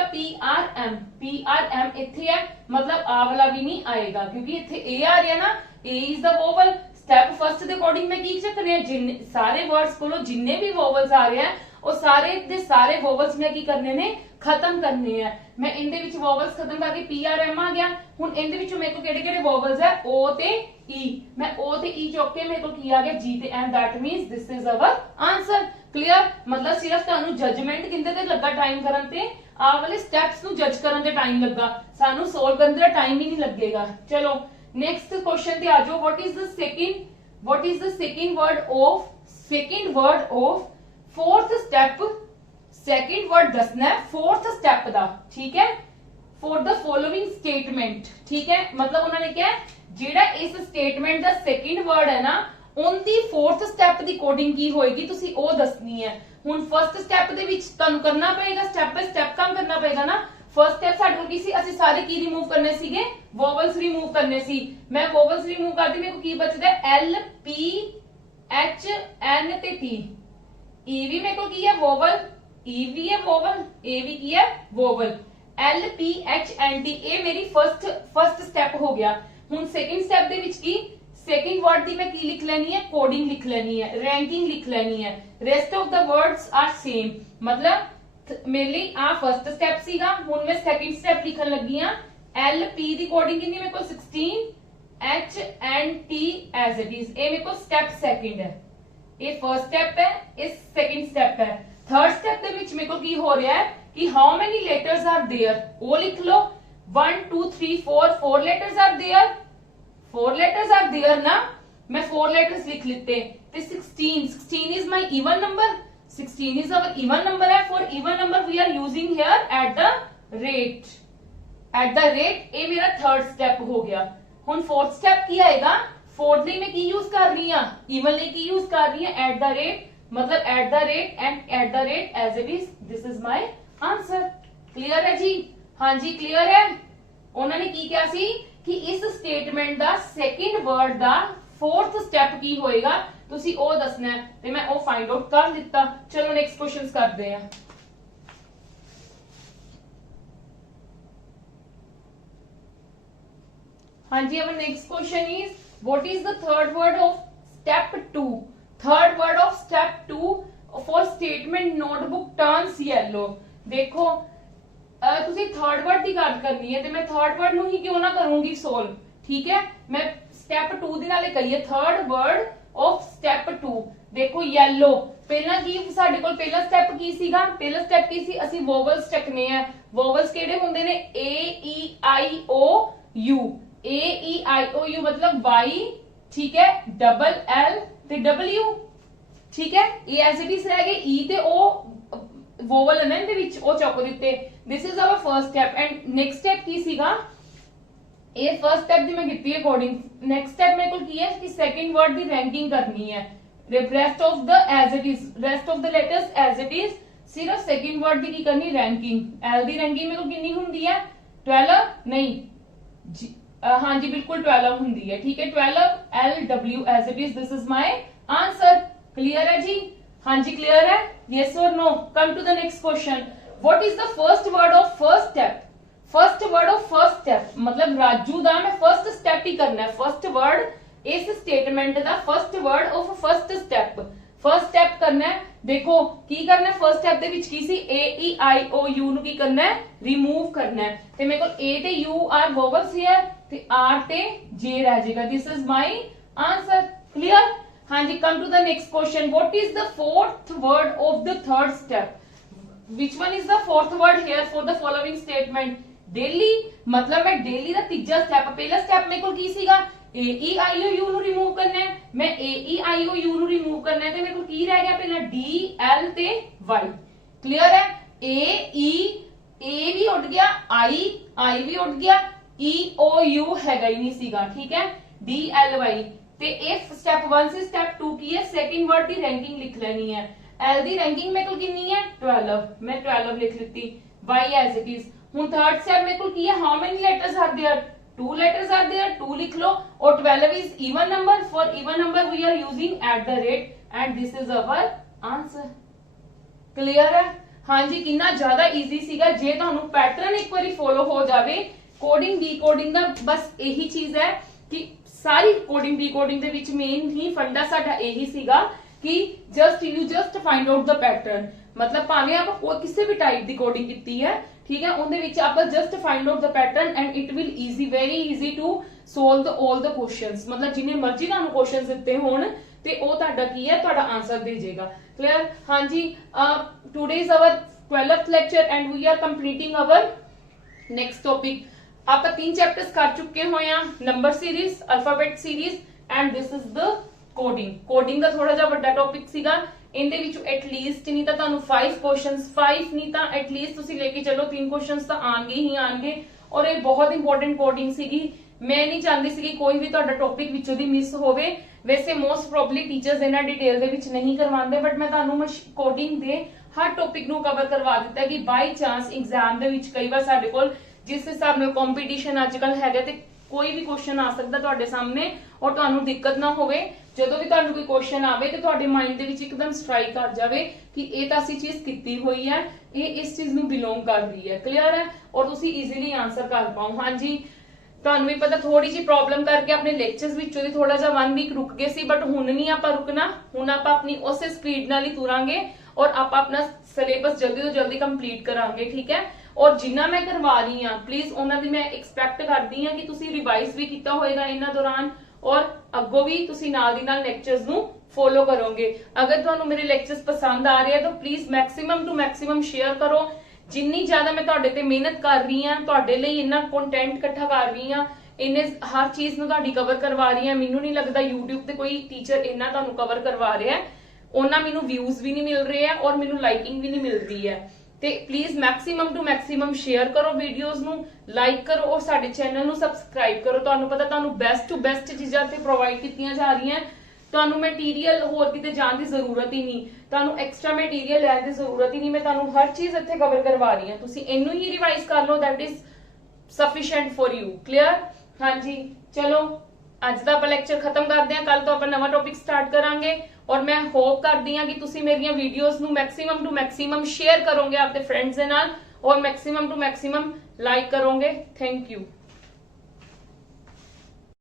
PRM ਇੱਥੇ ਹੈ, ਮਤਲਬ ਆ ਵਾਲਾ ਵੀ ਨਹੀਂ ਆਏਗਾ ਕਿਉਂਕਿ ਇੱਥੇ A ਆ ਰਿਹਾ ਨਾ, A is the vowel. Step first ਦੇ ਅਕੋਰਡਿੰਗ ਮੈਂ ਕੀ ਚੱਕਨੇ ਆ, ਜਿੰਨੇ ਸਾਰੇ ਵਰਡਸ ਕੋਲੋਂ ਜਿੰਨੇ ਵੀ ਵੋਵਲਸ ਆ ਰਹੇ ਆ ਉਹ ਸਾਰੇ ਦੇ ਸਾਰੇ ਵੋਵਲਸ ਮੈਂ ਕੀ ਕਰਨੇ ਨੇ, ਖਤਮ ਕਰਨੇ ਆ। ਮੈਂ ਇਹਦੇ ਵਿੱਚ ਵੋਵਲਸ ਖਤਮ ਕਰਕੇ PRM ਆ ਗਿਆ। ਹੁਣ ਇਹਦੇ ਵਿੱਚੋਂ ਮੇਰੇ ਕੋਲ ਕਿਹੜੇ ਕਿਹੜੇ ਵੋਵਲਸ ਹੈ, O ਤੇ E, ਮੈਂ O ਤੇ E ਚੁੱਕ ਕੇ ਮੇਰੇ ਕੋਲ ਕੀ ਆ ਗਿਆ, G ਤੇ M, that means this is our answer। Clear. ਮਤਲਬ ਸਿਰਫ ਤੁਹਾਨੂੰ ਜਜਮੈਂਟ ਕਿੰਦੇ ਤੇ ਲੱਗਾ ਟਾਈਮ ਕਰਨ ਤੇ, ਆ ਵਾਲੇ ਸਟੈਪਸ ਨੂੰ ਜੱਜ ਕਰਨ ਤੇ ਟਾਈਮ ਲੱਗਾ, ਸਾਨੂੰ ਸੋਲਵ ਕਰਨ ਦਾ ਟਾਈਮ ਹੀ ਨਹੀਂ ਲੱਗੇਗਾ। ਚਲੋ नेक्स्ट क्वेश्चन पे आ जाओ। What is the second word of fourth step, second word दसना है फोर्थ स्टेप दा, ठीक है, फॉर द फॉलोइंग स्टेटमेंट, ठीक है। मतलब उन्होंने क्या जेड़ा इस स्टेटमेंट दा सेकंड वर्ड है ना, उनकी फोर्थ स्टेप दी कोडिंग की होएगी, तुसी ओ दसनी है। हुन फर्स्ट स्टेप दे विच तुहानू करना पएगा, स्टेप बाय स्टेप काम करना पएगा ना। फर्स्ट स्टेप साडे कोल की सी, ਅਸੀਂ ਸਾਰੇ ਕੀ ਰਿਮੂਵ ਕਰਨੇ ਸੀਗੇ, ਵੋਵਲਸ ਰਿਮੂਵ ਕਰਨੇ ਸੀ। ਮੈਂ ਵੋਵਲਸ ਰਿਮੂਵ ਕਰਦੀ, ਮੇਰੇ ਕੋ ਕੀ ਬਚਦਾ, L P H N ਤੇ T। E ਵੀ ਮੇਰੇ ਕੋ ਕੀ ਹੈ, ਵੋਵਲ, E ਵੀ ਹੈ ਵੋਵਲ, A ਵੀ ਕੀ ਹੈ, vowel. L P H N T, ਇਹ ਮੇਰੀ ਫਸਟ ਸਟੈਪ ਹੋ ਗਿਆ। ਹੁਣ ਸੈਕਿੰਡ ਸਟੈਪ ਦੇ ਵਿੱਚ ਕੀ, सेकंड वर्ड दी मैं की लिख लेनी है, कोडिंग लिख लेनी है, रैंकिंग लिख लेनी है। Rest of the words are same. मतलब मेरे लिए आ फर्स्ट स्टेप सीगा, हुन मैं सेकंड स्टेप लिखन लगी हां। एल पी दी कोडिंग कितनी मेरे को 16, H N T as it is, ए मेरे को स्टेप सेकंड है, ये फर्स्ट स्टेप है, इस सेकंड स्टेप है। थर्ड स्टेप दे विच मेरे को की हो रहा है कि how many letters are there, वो लिख लो। 1 2 3 4 letters are there, 4 letters are there ना, मैं 4 letters लिख लेते। 16 is my even number, 16 is our even number है। For even number we are using here at the rate, ये मेरा थर्ड स्टेप हो गया। हुन फोर्थ स्टेप की आएगा, फोर्थ ਲਈ मैं की यूज कर रही हूं, even ਲਈ की यूज कर रही हूं, at the rate, मतलब at the rate and at the rate as it is, this is my answer। Clear है जी? हाँ जी क्लियर है। उन्होंने की क्या सी कि इस स्टेटमेंट दा सेकंड वर्ड दा फोर्थ स्टेप की होएगा, तुसी ओ दसना है, ते मैं ओ फाइंड आउट कर दिता। चलो नेक्स्ट क्वेश्चंस करते हैं। हाँ जी, अब next question is what is the third word of step 2। Third word of step 2 for statement notebook turns yellow. देखो ਤੁਸੀਂ ਥਰਡ ਵਰਡ ਦੀ ਗੱਲ ਕਰਨੀ ਹੈ ਤੇ ਮੈਂ ਥਰਡ ਵਰਡ ਨੂੰ ਹੀ ਕਿਉਂ ਨਾ ਕਰੂੰਗੀ ਸੋਲਵ, ਠੀਕ ਹੈ। ਮੈਂ ਸਟੈਪ 2 ਦੇ ਨਾਲੇ ਕਰੀਏ ਥਰਡ ਵਰਡ ਆਫ ਸਟੈਪ 2। ਦੇਖੋ ਯੈਲੋ, ਪਹਿਲਾਂ ਕੀ ਸਾਡੇ ਕੋਲ ਪਹਿਲਾ ਸਟੈਪ ਕੀ ਸੀਗਾ? ਪਹਿਲਾ ਸਟੈਪ ਕੀ ਸੀ? ਅਸੀਂ ਵੋਵਲਸ ਚੱਕਨੇ ਆ। ਵੋਵਲਸ ਕਿਹੜੇ ਹੁੰਦੇ ਨੇ? A E I O U। A E I O U मतलब Y, ठीक है, डबल L ਤੇ W, ठीक है। ਇਹ ਐਜ਼ ਇਟ ਇਜ਼ ਰਹਿ ਗਏ E ਤੇ O ਵੋਵਲ ਨੇ ਇਹਦੇ ਵਿੱਚ, ਉਹ ਚੁੱਕ ਦਿੱਤੇ। This is our first step. And next step ਕੀ ਸੀਗਾ? ਇਹ ਫਰਸਟ ਸਟੈਪ ਦੀ ਮੈਂ ਕੀਤੀ ਅਕੋਰਡਿੰਗ। ਨੈਕਸਟ ਸਟੈਪ ਮੇਰੇ ਕੋਲ ਕੀ ਹੈ ਕਿ ਸੈਕਿੰਡ ਵਰਡ ਦੀ ਰੈਂਕਿੰਗ ਕਰਨੀ ਹੈ। rest of the as it is, rest of the letters as it is, ਸਿਰਫ ਸੈਕਿੰਡ ਵਰਡ ਦੀ ਕੀ ਕਰਨੀ? ਰੈਂਕਿੰਗ। L ਦੀ ਰੈਂਕਿੰਗ ਮੇਰੇ ਕੋਲ ਕਿੰਨੀ ਹੁੰਦੀ ਹੈ? 12 ਨਹੀਂ, हाँ जी बिल्कुल 12 ਹੁੰਦੀ ਹੈ, ठीक है। 12 L W as it is, this is my answer। Clear है जी? हाँ जी क्लियर है? yes or no? come to the next question। what is the first word of first step? first word of first step मतलब राजू ਦਾ मैं first step ही करना है। first word इस statement the first word of first step, first step करना है। देखो की करना है फर्स्ट स्टेप ਦੇ ਵਿੱਚ ਕੀ ਸੀ? A E I O U ਨੂੰ ਕੀ ਕਰਨਾ ਹੈ? ਰਿਮੂਵ ਕਰਨਾ ਹੈ। ਤੇ ਮੇਰੇ ਕੋਲ A ਤੇ U ਆਰ ਵੋਵਲਸ ਹਿਅਰ ਤੇ R ਤੇ J ਰਹਿ ਜਾਏਗਾ। This is my answer. Clear? ਹਾਂਜੀ, come to the next question. What is the fourth word of the third step? which one is the fourth word here for the following statement? Daily मतलब मैं डेली ਦਾ ਤੀਜਾ ਸਟੈਪ, ਪਹਿਲਾ ਸਟੈਪ ਮੇਰੇ ਕੋਲ ਕੀ ਸੀਗਾ? A E I O U ਨੂੰ ਰਿਮੂਵ ਕਰਨਾ ਹੈ। ਮੈਂ A E I O U ਨੂੰ ਰਿਮੂਵ ਕਰਨਾ ਹੈ ਤੇ ਮੇਰੇ ਕੋਲ ਕੀ ਰਹਿ ਗਿਆ? ਪਹਿਲਾਂ D L ਤੇ Y। ਕਲੀਅਰ ਹੈ? A ਵੀ ਉੱਡ ਗਿਆ, I ਵੀ ਉੱਡ ਗਿਆ, E O U ਹੈਗਾ ਹੀ ਨਹੀਂ ਸੀਗਾ, ਠੀਕ ਹੈ। D L Y ਤੇ ਇਹ ਸਟੈਪ 1 ਸੀ। ਸਟੈਪ 2 ਕੀ ਹੈ? ਸੈਕਿੰਡ ਵਰਡ ਦੀ ਰੈਂਕਿੰਗ ਲਿਖ ਲੈਣੀ ਹੈ। L ਦੀ ਰੈਂਕਿੰਗ ਮੇਰੇ ਕੋਲ ਕਿੰਨੀ ਹੈ? 12, ਮੈਂ 12 ਲਿਖ ਲਿੱਤੀ। Y as it is। ਹੁਣ ਥਰਡ ਸਟੈਪ ਮੇਰੇ ਕੋਲ ਕੀ ਹੈ? How many letters are there? 2 letters are there, 2 लिख लो। और 12 is even number, for even number we are using at the rate, and this is our answer। clear है? हाँ जी, कितना ज्यादा इजी सीगा। जे ਤੁਹਾਨੂੰ ਪੈਟਰਨ ਇੱਕ ਵਾਰੀ ਫੋਲੋ ਹੋ ਜਾਵੇ। ਕੋਡਿੰਗ ਡੀਕੋਡਿੰਗ ਦਾ ਬਸ ਇਹੀ ਚੀਜ਼ ਹੈ ਕਿ ਸਾਰੀ ਕੋਡਿੰਗ ਡੀਕੋਡਿੰਗ ਦੇ ਵਿੱਚ ਮੇਨ ਹੀ ਫੰਡਾ ਸਾਡਾ ਇਹੀ ਸੀਗਾ ਕਿ just find out the pattern. मतलब ਭਾਵੇਂ ਆਪਾਂ ਕੋਈ ਕਿਸੇ ਵੀ ਟਾਈਪ ਦੀ ਕੋਡਿੰਗ ਕੀਤੀ ਹੈ, ठीक है, ਉਹਦੇ ਵਿੱਚ ਆਪਾਂ just find out the pattern and it will very easy to solve all the questions. मतलब ਜਿੰਨੇ ਮਰਜ਼ੀ ਤੁਹਾਨੂੰ ਕੁਐਸਚਨਸ ਦਿੱਤੇ ਹੋਣ ਤੇ ਉਹ ਤੁਹਾਡਾ ਕੀ ਹੈ? ਤੁਹਾਡਾ ਆਨਸਰ ਦੇ ਜਾਏਗਾ। ਕਲੀਅਰ? ਹਾਂਜੀ, today is our 12th lecture and we are completing our next topic. ਆਪਾਂ 3 ਚੈਪਟਰਸ ਕਰ ਚੁੱਕੇ ਹੋਏ ਆ, number series, alphabet series and this is the coding. Coding ਦਾ ਥੋੜਾ ਜਿਹਾ ਵੱਡਾ ਟੌਪਿਕ ਸੀਗਾ। ਇਹਦੇ ਵਿੱਚੋਂ ਐਟਲੀਸਟ ਨਹੀਂ ਤਾਂ ਤੁਹਾਨੂੰ 5 ਕੁਐਸਚਨਸ, 5 ਨਹੀਂ ਤਾਂ ਐਟਲੀਸਟ ਤੁਸੀਂ ਲੈ ਕੇ ਚੱਲੋ 3 ਕੁਐਸਚਨਸ ਤਾਂ ਆਣਗੇ ਹੀ ਆਣਗੇ। ਔਰ ਇਹ ਬਹੁਤ ਇੰਪੋਰਟੈਂਟ ਕੋਡਿੰਗ ਸੀਗੀ। ਮੈਂ ਨਹੀਂ ਚਾਹੁੰਦੀ ਸੀ ਕਿ ਕੋਈ ਵੀ ਤੁਹਾਡਾ ਟੌਪਿਕ ਵਿੱਚੋਂ ਦੀ ਮਿਸ ਹੋਵੇ। ਵੈਸੇ ਮੋਸਟ ਪ੍ਰੋਬਬਲੀ ਟੀਚਰਸ ਇਹਨਾਂ ਡਿਟੇਲ ਦੇ ਵਿੱਚ ਨਹੀਂ ਕਰਵਾਉਂਦੇ, ਬਟ ਮੈਂ ਤੁਹਾਨੂੰ ਕੋਡਿੰਗ ਦੇ ਹਰ ਟੌਪਿਕ ਨੂੰ ਕਵਰ ਕਰਵਾ ਦਿੱਤਾ ਕਿ ਬਾਈ ਚਾਂਸ ਐਗਜ਼ਾਮ ਦੇ ਵਿੱਚ ਕਈ ਵਾਰ ਸਾਡੇ ਕੋਲ ਜਿਸ ਹਿਸਾਬ ਨਾਲ ਕੰਪੀਟੀਸ਼ਨ ਅੱਜਕੱਲ ਹੈਗਾ ਤੇ ਕੋਈ ਵੀ ਕੁਐਸਚਨ ਆ ਸਕਦਾ ਤੁਹਾਡੇ ਸਾਹਮਣੇ ਔਰ ਤੁਹਾਨੂੰ ਦਿੱਕਤ ਨਾ ਹੋਵੇ। ਜਦੋਂ ਵੀ ਤੁਹਾਨੂੰ ਕੋਈ ਕੁਐਸਚਨ ਆਵੇ ਤੇ ਤੁਹਾਡੇ ਮਾਈਂਡ ਦੇ ਵਿੱਚ ਇੱਕਦਮ ਸਟ੍ਰਾਈਕ ਕਰ ਜਾਵੇ ਕਿ ਇਹ ਤਾਂ ਅਸੀਂ ਚੀਜ਼ ਕੀਤੀ ਹੋਈ ਹੈ, ਇਹ ਇਸ ਚੀਜ਼ ਨੂੰ ਬਿਲੋਂਗ ਕਰਦੀ ਹੈ। ਕਲੀਅਰ ਹੈ? ਔਰ ਤੁਸੀਂ ਈਜ਼ੀਲੀ ਆਨਸਰ ਕਰ ਪਾਓ। ਹਾਂਜੀ, ਤੁਹਾਨੂੰ ਵੀ ਪਤਾ ਥੋੜੀ ਜਿਹੀ ਪ੍ਰੋਬਲਮ ਕਰਕੇ ਆਪਣੇ ਲੈਕਚਰਸ ਵਿੱਚੋਂ ਦੀ ਥੋੜਾ ਜਿਹਾ 1 ਵੀਕ ਰੁਕ ਗਏ ਸੀ, ਬਟ ਹੁਣ ਨਹੀਂ ਆਪਾਂ ਰੁਕਣਾ। ਹੁਣ ਆਪਾਂ ਆਪਣੀ ਉਸੇ ਸਪੀਡ ਨਾਲ ਹੀ ਤੁਰਾਂਗੇ ਔਰ ਆਪਾਂ ਆਪਣਾ ਸਿਲੇਬਸ ਜਲਦੀ ਤੋਂ ਜਲਦੀ ਕੰਪਲੀਟ ਕਰਾਂਗੇ, ਠੀਕ ਹੈ। ਔਰ ਜਿੰਨਾ ਮੈਂ ਕਰਵਾ ਰਹੀ ਹਾਂ ਪਲੀਜ਼ ਉਹਨਾਂ ਦੀ ਮੈਂ ਐਕਸਪੈਕਟ ਕਰਦੀ ਹਾਂ ਕਿ ਤੁਸੀਂ ਰਿਵਾਈਜ਼ ਵੀ ਕੀਤਾ ਹੋਏਗਾ ਇਹਨਾਂ ਦੌਰਾਨ ਔਰ ਅੱਗੋਂ ਵੀ ਤੁਸੀਂ ਨਾਲ ਦੀ ਨਾਲ ਲੈਕਚਰਸ ਨੂੰ ਫੋਲੋ ਕਰੋਗੇ। ਅਗਰ ਤੁਹਾਨੂੰ ਮੇਰੇ ਲੈਕਚਰਸ ਪਸੰਦ ਆ ਰਹੇ ਆ ਤਾਂ please maximum to maximum share ਕਰੋ। ਜਿੰਨੀ ਜ਼ਿਆਦਾ ਮੈਂ ਤੁਹਾਡੇ ਤੇ ਮਿਹਨਤ ਕਰ ਰਹੀ ਹਾਂ, ਤੁਹਾਡੇ ਲਈ ਇੰਨਾ ਕੰਟੈਂਟ ਇਕੱਠਾ ਕਰ ਰਹੀ ਹਾਂ, ਇੰਨੇ ਹਰ ਚੀਜ਼ ਨੂੰ ਤੁਹਾਡੀ ਕਵਰ ਕਰਵਾ ਰਹੀ ਹਾਂ, ਮੈਨੂੰ ਨਹੀਂ ਲੱਗਦਾ YouTube ਤੇ ਕੋਈ ਟੀਚਰ ਇੰਨਾ ਤੁਹਾਨੂੰ ਕਵਰ ਕਰਵਾ ਰਿਹਾ। ਉਹਨਾਂ ਮੈਨੂੰ ਵਿਊਜ਼ ਵੀ ਨਹੀਂ ਮਿਲ ਰਹੇ ਆ ਔਰ ਮੈਨੂੰ ਲਾਈਕਿੰਗ ਵੀ ਨਹੀਂ ਮਿਲ ਰਹੀ ਹੈ। ਤੇ please maximum to maximum share ਕਰੋ ਵੀਡੀਓਜ਼ ਨੂੰ, ਲਾਈਕ ਕਰੋ ਔਰ ਸਾਡੇ ਚੈਨਲ ਨੂੰ ਸਬਸਕ੍ਰਾਈਬ ਕਰੋ। ਤੁਹਾਨੂੰ ਪਤਾ ਤੁਹਾਨੂੰ ਬੈਸਟ ਟੂ ਬੈਸਟ ਚੀਜ਼ਾਂ ਤੇ ਪ੍ਰੋਵਾਈਡ ਕੀਤੀਆਂ ਜਾ ਰਹੀਆਂ। ਤੁਹਾਨੂੰ ਮਟੀਰੀਅਲ ਹੋਰ ਕਿਤੇ ਜਾਣ ਦੀ ਜ਼ਰੂਰਤ ਹੀ ਨਹੀਂ, ਤੁਹਾਨੂੰ ਐਕਸਟਰਾ ਮਟੀਰੀਅਲ ਲੈਣ ਦੀ ਜ਼ਰੂਰਤ ਹੀ ਨਹੀਂ। ਮੈਂ ਤੁਹਾਨੂੰ ਹਰ ਚੀਜ਼ ਇੱਥੇ ਕਵਰ ਕਰਵਾ ਰਹੀ ਹਾਂ, ਤੁਸੀਂ ਇਹਨੂੰ ਹੀ ਰਿਵਾਈਜ਼ ਕਰ ਲਓ, that is sufficient for you. Clear? ਹਾਂਜੀ, ਚਲੋ ਅੱਜ ਦਾ ਆਪਾਂ ਲੈਕਚਰ ਖਤਮ ਕਰਦੇ ਹਾਂ। ਕੱਲ ਤੋਂ ਆਪਾਂ ਨਵਾਂ ਟੌਪਿਕ ਸਟਾਰਟ ਕਰਾਂਗੇ ਔਰ ਮੈਂ ਹੋਪ ਕਰਦੀ ਹਾਂ ਕਿ ਤੁਸੀਂ ਮੇਰੀਆਂ ਵੀਡੀਓਜ਼ ਨੂੰ ਮੈਕਸਿਮਮ ਟੂ ਮੈਕਸਿਮਮ ਸ਼ੇਅਰ ਕਰੋਗੇ ਆਪਣੇ ਫਰੈਂਡਸ ਦੇ ਨਾਲ ਔਰ ਮੈਕਸਿਮਮ ਟੂ ਮੈਕਸਿਮਮ ਲਾਈਕ ਕਰੋਗੇ। Thank you.